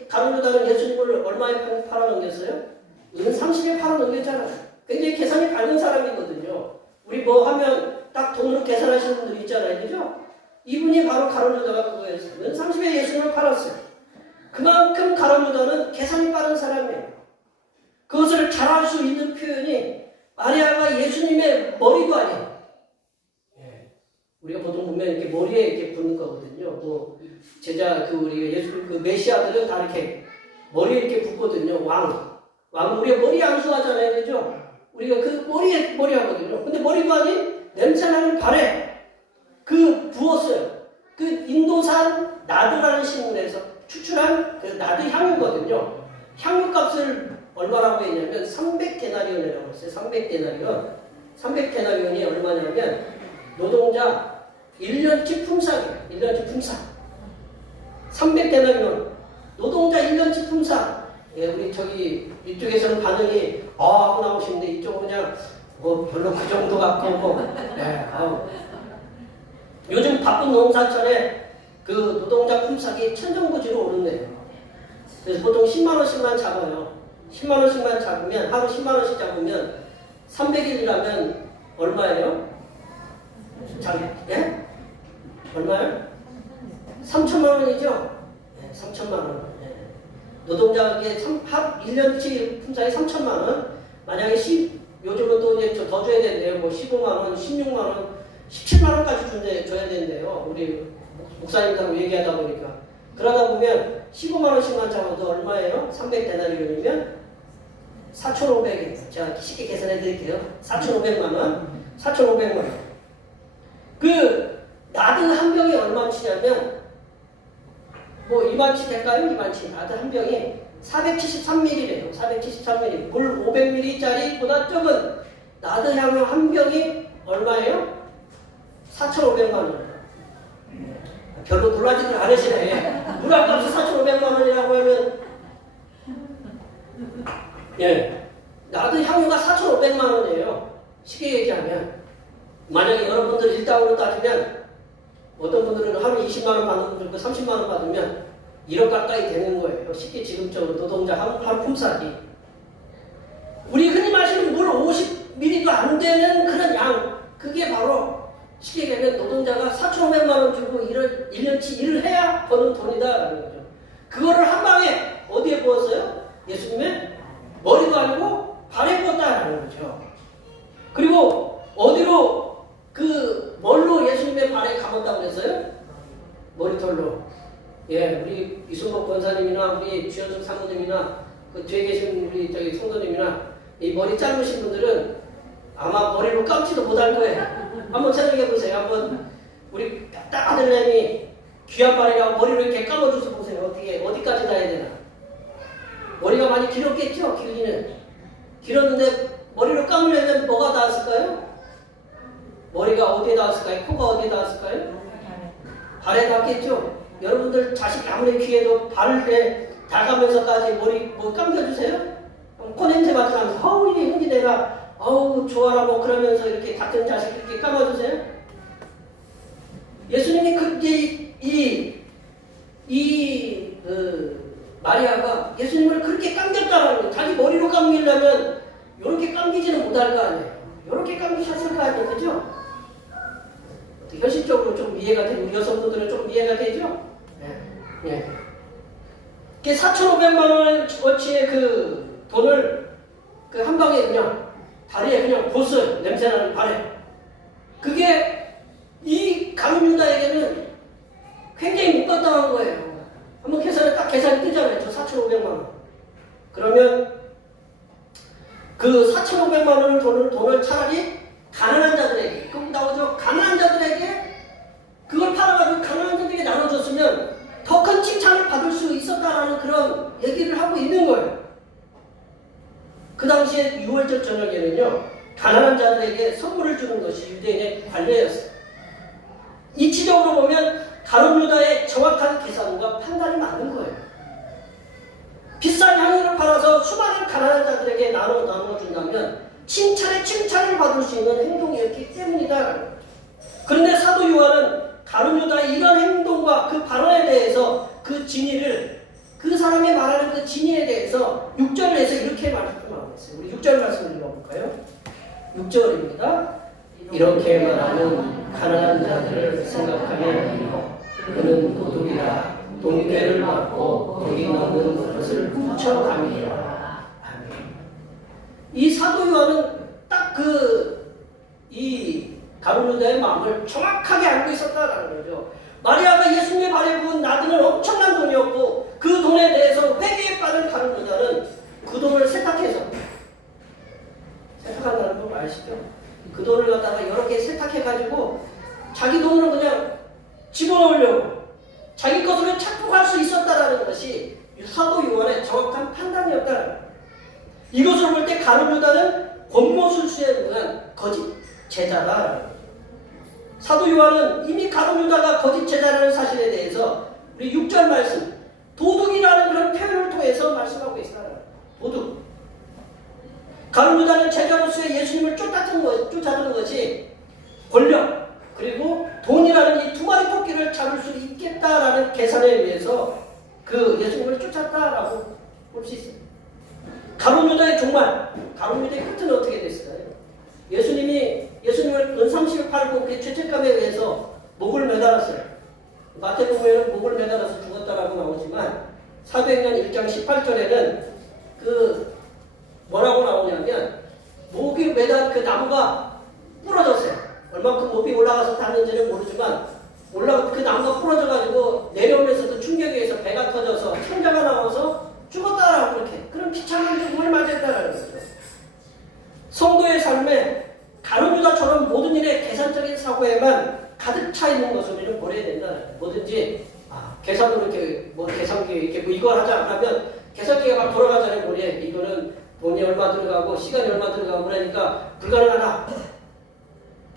가룟 유다는 예수님을 얼마에 팔아넘겼어요? 은 30에 팔아넘겼잖아요. 굉장히 계산이 밝은 사람이거든요. 우리 뭐 하면 딱 돈으로 계산하시는 분들 있잖아요, 그죠? 이분이 바로 가룟 유다가 그거였어요. 은 30에 예수님을 팔았어요. 그만큼 가룟 유다는 계산이 빠른 사람이에요. 그것을 잘할 수 있는 표현이 마리아가 예수님의 머리도 아니에요. 우리가 보통 보면 이렇게 머리에 이렇게 붙는 거거든요. 뭐 제자 우리 예수 메시아들은 다 이렇게 머리에 이렇게 붙거든요. 왕 우리가 머리 안수하잖아요, 그죠? 우리가 그 머리에 머리 하거든요. 근데 머리도 아닌 냄새나는 발에 부었어요. 그 인도산 나드라는 식물에서 추출한 그 나드 향유거든요. 향유값을 얼마라고 했냐면 300데나리온이라고 했어요. 300데나리온. 300데나리온이 얼마냐면 노동자 1년치 품삯이에요. 1년치 품삯. 300데나리온. 노동자 1년치 품삯. 예, 우리 이쪽에서는 반응이 하고 나오시는데 이쪽은 그냥 뭐 별로 그 정도 같고 요즘 바쁜 농사철에 그 노동자 품삯이 천정부지로 오른대요. 그래서 보통 10만 원씩만 잡아요. 10만 원씩만 잡으면 하루 10만 원씩 잡으면 300일이라면 얼마예요? 예? 얼마요? 3천만 원이죠? 네, 3천만 원. 네. 노동자에게 1년치 품삯이 3천만 원. 만약에 요즘은 또 이제 더 줘야 된대요. 뭐 15만 원, 16만 원, 17만 원까지 줘야 된대요. 우리 목사님하고 얘기하다 보니까. 그러다 보면 15만 원씩만 잡아도 얼마예요? 300데나리온이면 4,500이에요. 제가 쉽게 계산해 드릴게요. 4,500만 원. 4,500만 원. 나드 한 병이 얼마치냐면 뭐 이만치 될까요? 이만치. 나드 한 병이 473ml래요. 473ml. 물 500ml짜리보다 적은 나드 향유 한 병이 얼마예요? 4,500만 원. 별로 놀라지들 않으시네. 물값이 4,500만 원이라고 하면 예, 나도 향유가 4,500만 원이에요. 쉽게 얘기하면 만약에 여러분들 일당으로 따지면 어떤 분들은 하루 20만 원 받는 분들도 30만 원 받으면 1억 가까이 되는 거예요. 쉽게 지금적으로 노동자 하루 품삯이. 우리 흔히 마시는 물 50ml도 안 되는 그런 양, 그게 바로 쉽게 얘기하면 노동자가 4,500만 원 주고 1년치 일을 해야 버는 돈이다라는 거죠. 그거를 한 방에 어디에 부었어요? 예수님의 머리도 아니고 발에 부었다라는 거죠. 그리고 어디로 뭘로 예수님의 발에 감았다고 그랬어요? 머리털로. 예, 우리 이순복 권사님이나 우리 주현석 사모님이나 그 뒤에 계신 우리 저기 성도님이나 이 머리 짧으신 분들은 아마 머리로 감지도 못할 거예요. 한번 생각해 보세요. 한번 우리 딱 아들내미 귀한 발이라고 머리를 이렇게 감아줘서 보세요. 어디까지 다 해야 되나? 머리가 많이 길었겠죠? 길었는데 머리로 감으려면 뭐가 닿았을까요? 머리가 어디에 닿았을까요? 코가 어디에 닿았을까요? 발에 닿겠죠? 여러분들 자식 아무리 귀해도 발에 닿아가면서까지 머리 감겨주세요? 코 냄새 맡으면서 아우 이게 흥이 내라 아우 좋아라 뭐 그러면서 이렇게 같은 자식 이렇게 감아주세요? 예수님이 마리아가 예수님을 그렇게 감겼다라는 거예요. 자기 머리로 감기려면 이렇게 감기지는 못할 거 아니에요. 이렇게 감기셨을 거 아니에요. 그죠? 현실적으로 좀 이해가 되고 우리 여성분들은 좀 이해가 되죠? 네. 4,500만 원어치의 그 돈을 그 한 방에 그냥 다리에 그냥 보스 냄새나는 발에 그게 이 가룟유다에게는 굉장히 못마땅한 거예요. 한번 계산이 뜨잖아요. 저 4,500만 원. 그러면 그 4,500만 원을 돈을 차라리 가난한 자들에게, 그럼 나오죠. 가난한 자들에게 그걸 팔아가지고 가난한 자들에게 나눠줬으면 더 큰 칭찬을 받을 수 있었다라는 그런 얘기를 하고 있는 거예요. 그 당시에 6월절 저녁에는요, 가난한 자들에게 선물을 주는 것이 유대인의 관례였어요. 이치적으로 보면 가룟유다의 정확한 계산과 판단이 맞는 거예요. 비싼 향유를 팔아서 수많은 가난한 자들에게 나눠준다면 칭찬을 받을 수 있는 행동이었기 때문이다. 그런데 사도 요한은 가룟유다의 이런 행동과 그 발언에 대해서 그 진위를, 그 사람이 말하는 그 진위에 대해서 6절에서 이렇게 말씀하고 있어요. 우리 6절 말씀을 읽어볼까요? 6절입니다. 이렇게 말하는 가난한 자들을 생각하면 그는 도둑이라 동대를 맞고 독이 넘는 것을 훔쳐갑니다. 이 사도 요한은 딱 이 가룟유다의 마음을 정확하게 알고 있었다라는 거죠. 마리아가 예수님의 발에 부은 나드는 엄청난 돈이었고 그 돈에 대해서 회개에 빠진 가룟유다는 그 돈을 세탁한다는 거 아시죠? 그 돈을 갖다가 여러 개 세탁해가지고 자기 돈으로 그냥 집어넣으려고 자기 것으로 착복할 수 있었다라는 것이 사도 요한의 정확한 판단이었다. 이것을 볼 때 가룟유다는 권모술수에 능한 거짓 제자다. 사도 요한은 이미 가룟유다가 거짓 제자라는 사실에 대해서 우리 6절 말씀 도둑이라는 그런 표현을 통해서 말씀하고 있어요. 도둑. 가룟유다는 제자로서의 예수님을 쫓아드는 것이 권력 그리고 돈이라는 이 두 마리 토끼를 잡을 수 있겠다라는 계산에 의해서 그 예수님을 쫓았다라고 볼 수 있어요. 가룟유다의 종말, 가룟유다의 끝은 어떻게 됐을까요? 예수님을 은삼십을 팔고 그 죄책감에 의해서 목을 매달았어요. 마태복음에는 목을 매달아서 죽었다라고 나오지만 사도행전 1장 18절에는 뭐라고 나오냐면 목이 매달 그 나무가 부러졌어요. 얼마큼 높이 올라가서 닿는지는 모르지만 그 나무가 부러져가지고 내려오면서도 충격에 의해서 배가 터져서 창자가 나와서 죽었다라고 그런 비참한 죽음을 맞았다라는 거죠. 성도의 삶에 가룟유다처럼 모든 일에 계산적인 사고에만 가득 차 있는 것을 우리는 버려야 된다. 뭐든지 계산으로 이렇게 계산기 이렇게 이걸 하자 하면 계산기가 막 돌아가잖아요. 머리에 이거는 돈이 얼마 들어가고 시간이 얼마 들어가고 그러니까 불가능하다.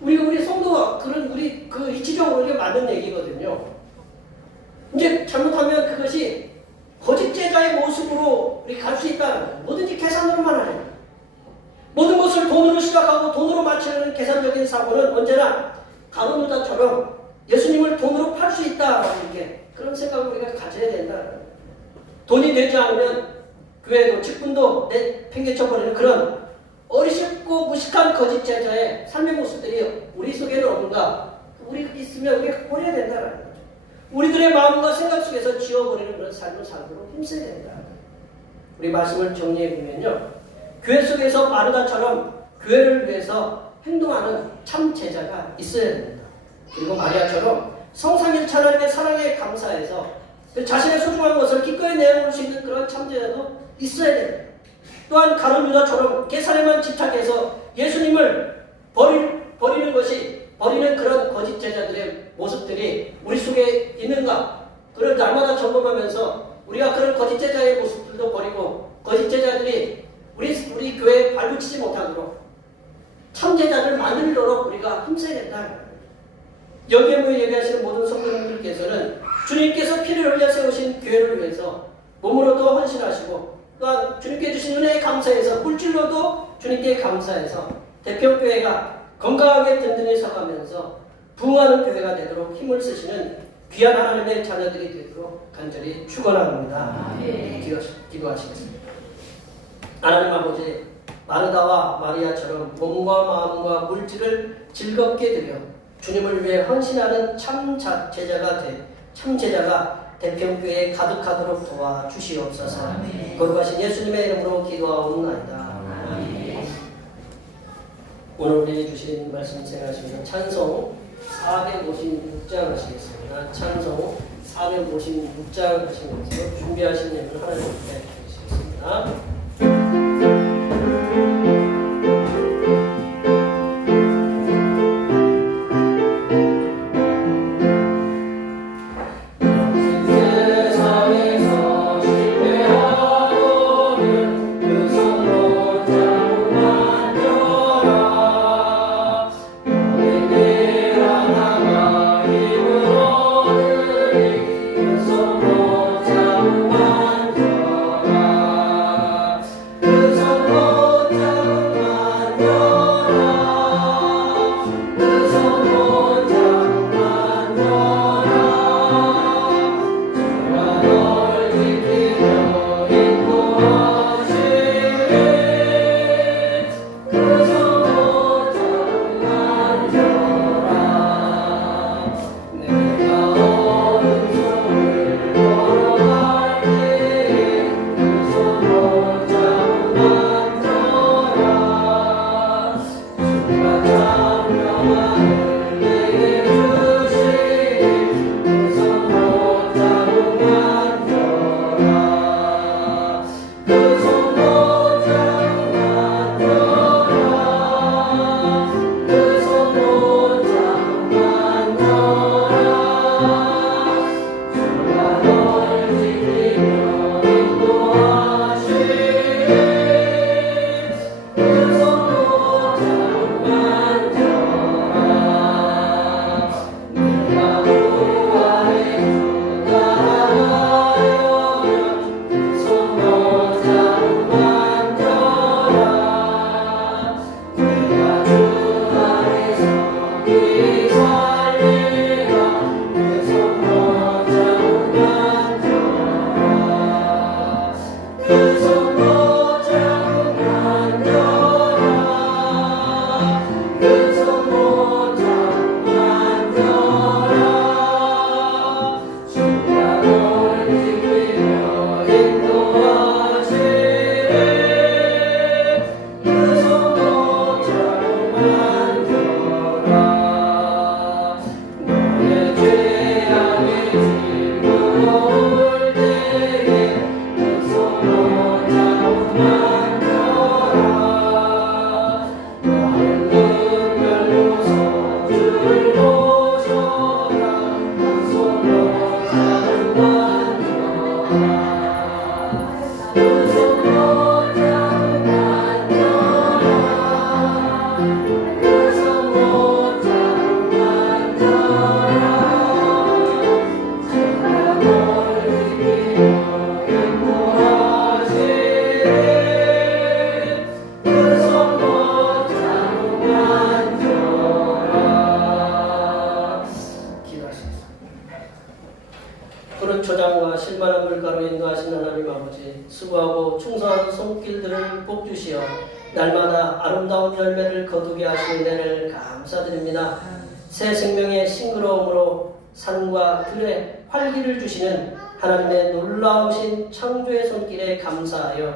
우리 성도가 우리 이치적으로 이게 맞는 얘기거든요. 시각하고 돈으로 맞추려는 계산적인 사고는 언제나 가론유다처럼 예수님을 돈으로 팔 수 있다라고 이렇게 그런 생각을 우리가 가져야 된다. 돈이 되지 않으면 교회도 직분도 팽개쳐버리는 그런 어리석고 무식한 거짓 제자의 삶의 모습들이 우리 속에는 없는가? 우리 있으면 우리가 버려야 된다는 거죠. 우리들의 마음과 생각 속에서 지워버리는 그런 삶을 살도록 힘써야 된다. 우리 말씀을 정리해 보면요, 교회 속에서 마르다처럼 교회를 위해서 행동하는 참 제자가 있어야 됩니다. 그리고 마리아처럼 성삼일체 하나님의 사랑에 감사해서 자신의 소중한 것을 기꺼이 내어놓을 수 있는 그런 참 제자도 있어야 됩니다. 또한 가룟 유다처럼 계산에만 집착해서 예수님을 버리는 그런 거짓 제자들의 모습들이 우리 속에 있는가? 그걸 날마다 점검하면서 우리가 그런 거짓 제자의 모습들도 버리고 거짓 제자들이 우리 교회에 발붙이지 못하도록 참 제자를 만들도록 우리가 힘써야 된다. 여기에 모여 예배하시는 모든 성도님들께서는 주님께서 피를 흘려 세우신 교회를 위해서 몸으로도 헌신하시고 또한 주님께 주신 은혜에 감사해서 물질로도 주님께 감사해서 대표교회가 건강하게 든든히 서가면서 부흥하는 교회가 되도록 힘을 쓰시는 귀한 하나님의 자녀들이 되도록 간절히 축원합니다. 기도하시겠습니다. 하나님 아버지, 마르다와 마리아처럼 몸과 마음과 물질을 즐겁게 드려 주님을 위해 헌신하는 참 제자가 대평교회에 가득하도록 도와주시옵소서. 거룩하신 예수님의 이름으로 기도하옵나이다. 오늘 우리 주신 말씀 생각하시면서 찬송 456장 하시겠습니다. 찬송 456장 하시면서 준비하신 내용을 하나님께 드리시겠습니다. 푸른 초장과 실만한 물가로 인도하신 하나님 아버지, 수고하고 충성한 손길들을 복 주시어 날마다 아름다운 열매를 거두게 하시는 은혜를 감사드립니다. 새 생명의 싱그러움으로 산과 들에 활기를 주시는 하나님의 놀라우신 창조의 손길에 감사하여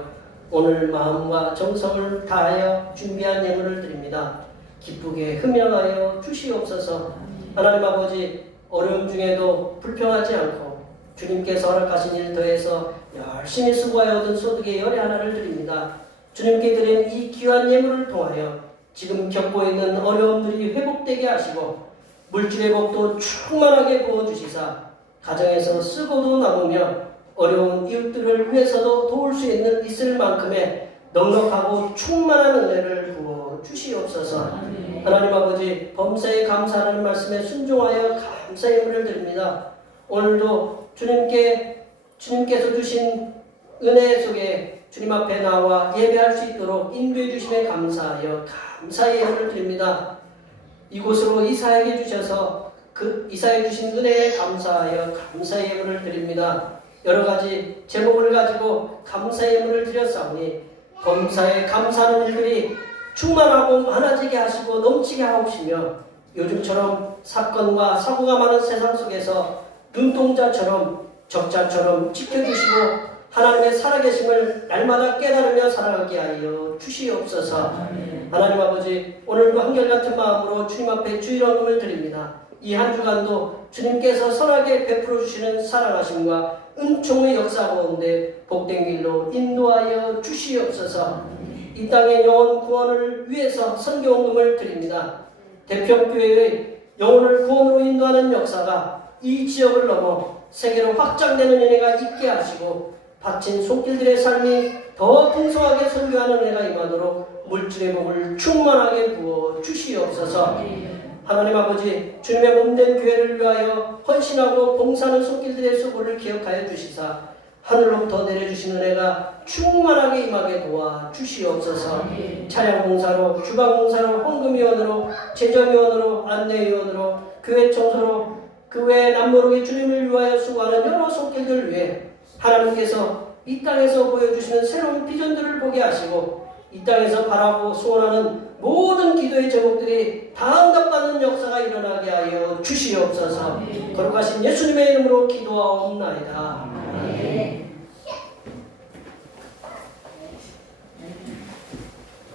오늘 마음과 정성을 다하여 준비한 예물을 드립니다. 기쁘게 흠양하여 주시옵소서. 하나님 아버지, 어려움 중에도 불평하지 않고 주님께서 허락하신 일 더해서 열심히 수고하여 얻은 소득의 열의 하나를 드립니다. 주님께 드린 이 귀한 예물을 통하여 지금 겪고 있는 어려움들이 회복되게 하시고 물질의 복도 충만하게 부어주시사 가정에서 쓰고도 남으며 어려운 이웃들을 위해서도 도울 수 있을 만큼의 넉넉하고 충만한 은혜를 부어 주시옵소서. 하나님 아버지, 범사에 감사하는 말씀에 순종하여 감사의 예물을 드립니다. 오늘도 주님께서 주신 은혜 속에 주님 앞에 나와 예배할 수 있도록 인도해 주심에 감사하여 감사의 예물을 드립니다. 이곳으로 이사하게 주셔서 그 이사해 주신 은혜에 감사하여 감사의 예물을 드립니다. 여러 가지 제목을 가지고 감사의 예물을 드렸사오니 범사에 감사하는 일들이 충만하고 많아지게 하시고 넘치게 하옵시며 요즘처럼 사건과 사고가 많은 세상 속에서 눈동자처럼 적자처럼 지켜주시고 하나님의 살아계심을 날마다 깨달으며 살아가게 하여 주시옵소서. 하나님 아버지, 오늘도 한결같은 마음으로 주님 앞에 주일언금을 드립니다. 이 한 주간도 주님께서 선하게 베풀어 주시는 사랑하심과 은총의 역사 가운데 복된 길로 인도하여 주시옵소서. 이 땅의 영혼 구원을 위해서 선교헌금을 드립니다. 대평교회의 영혼을 구원으로 인도하는 역사가 이 지역을 넘어 세계로 확장되는 은혜가 있게 하시고 바친 손길들의 삶이 더 풍성하게 선교하는 은혜가 임하도록 물질의 복을 충만하게 부어 주시옵소서. 하나님 아버지, 주님의 몸된 교회를 위하여 헌신하고 봉사하는 손길들의 수고를 기억하여 주시사 하늘로부터 내려주신 은혜가 충만하게 임하게 도와 주시옵소서. 차량봉사로, 주방봉사로, 헌금위원으로, 재정위원으로, 안내위원으로, 교회 청소로, 그 외에 남모르게 주님을 위하여 수고하는 여러 손길들을 위해 하나님께서 이 땅에서 보여주시는 새로운 비전들을 보게 하시고 이 땅에서 바라고 소원하는 모든 기도의 제목들이 다 응답받는 역사가 일어나게 하여 주시옵소서. 거룩하신 예수님의 이름으로 기도하옵나이다.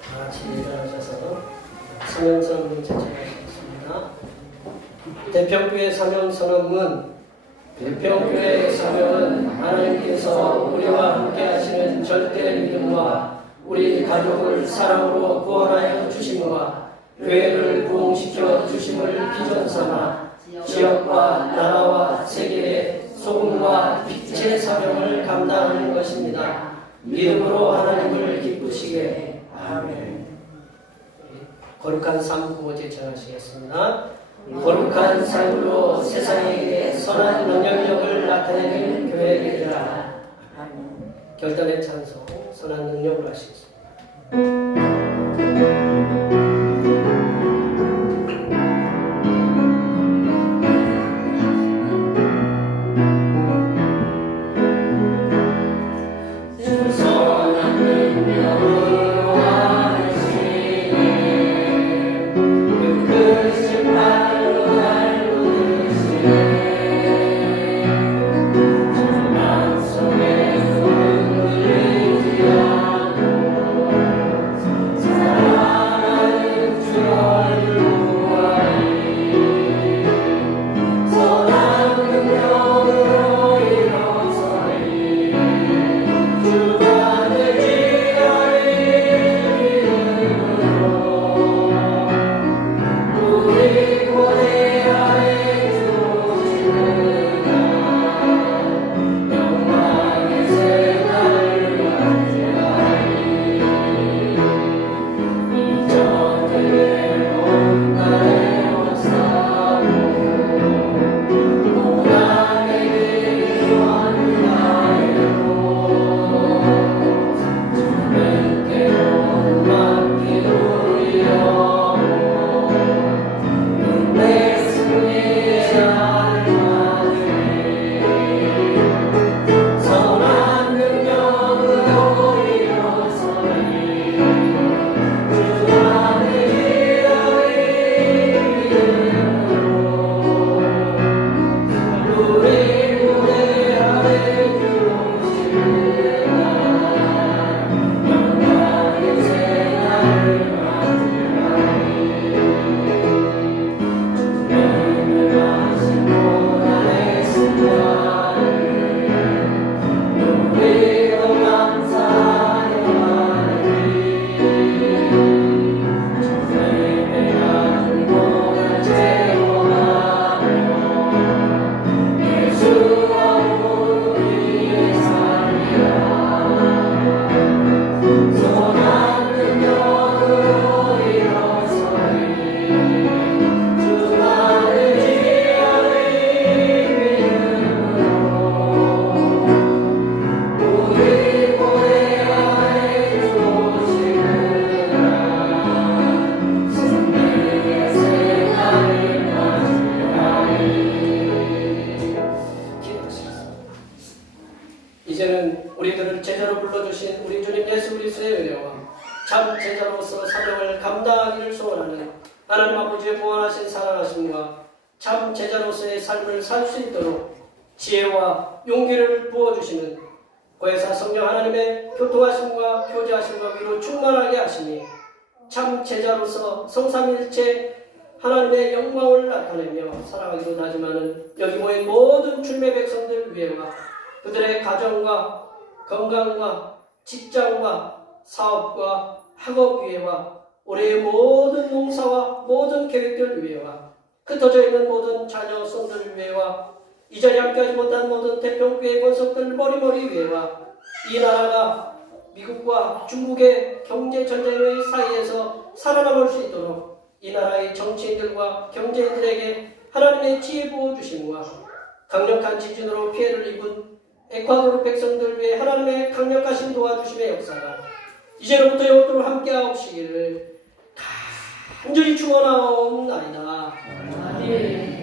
다 같이 일어나셔서 사명선언문 제청하시겠습니다. 대평교회 사명선언문. 대평교회의 사명은 하나님께서 우리와 함께 하시는 절대 믿음과 우리 가족을 사랑으로 구원하여 주심과 교회를 부흥시켜 주심을 비전 삼아 지역과 나라와 세계의 소금과 빛의 사명을 감당하는 것입니다. 믿음으로 하나님을 기쁘시게. 아멘. 거룩한 삶 구호 제청하시겠습니다. 거룩한 삶으로 세상에게 선한 영향력을 나타내는 교회가 되리라. 결단의 찬송, 선한 능력으로 하시겠습니다. 사랑 이제는 우리들을 제자로 불러주신 우리 주님 예수 그리스도의 은혜와 참 제자로서 사명을 감당하기를 소원하는 하나님 아버지의 무한하신 사랑하심과 참 제자로서의 삶을 살 수 있도록 지혜와 용기를 부어주시는 고해사 성령 하나님의 교통하심과 교제하심과 위로 충만하게 하시니 참 제자로서 성삼일체 하나님의 영광을 나타내며 살아가기로 다짐하는 여기 모인 모든 주님의 백성들 위에와 그들의 가정과 건강과 직장과 사업과 학업 위에와 올해의 모든 농사와 모든 계획들 위에와 흩어져 있는 모든 자녀 손들 위에와 이 자리에 함께하지 못한 모든 태평교회 권속들 머리머리 위에와 이 나라가 미국과 중국의 경제 전쟁의 사이에서 살아남을 수 있도록 이 나라의 정치인들과 경제인들에게 하나님의 지혜 부어주심과 강력한 지진으로 피해를 입은 에콰도르 백성들 위해 하나님의 강력하신 도와주심의 역사가 이제로부터 영원토록 함께하옵시기를 간절히 축원하옵나이다. 아멘.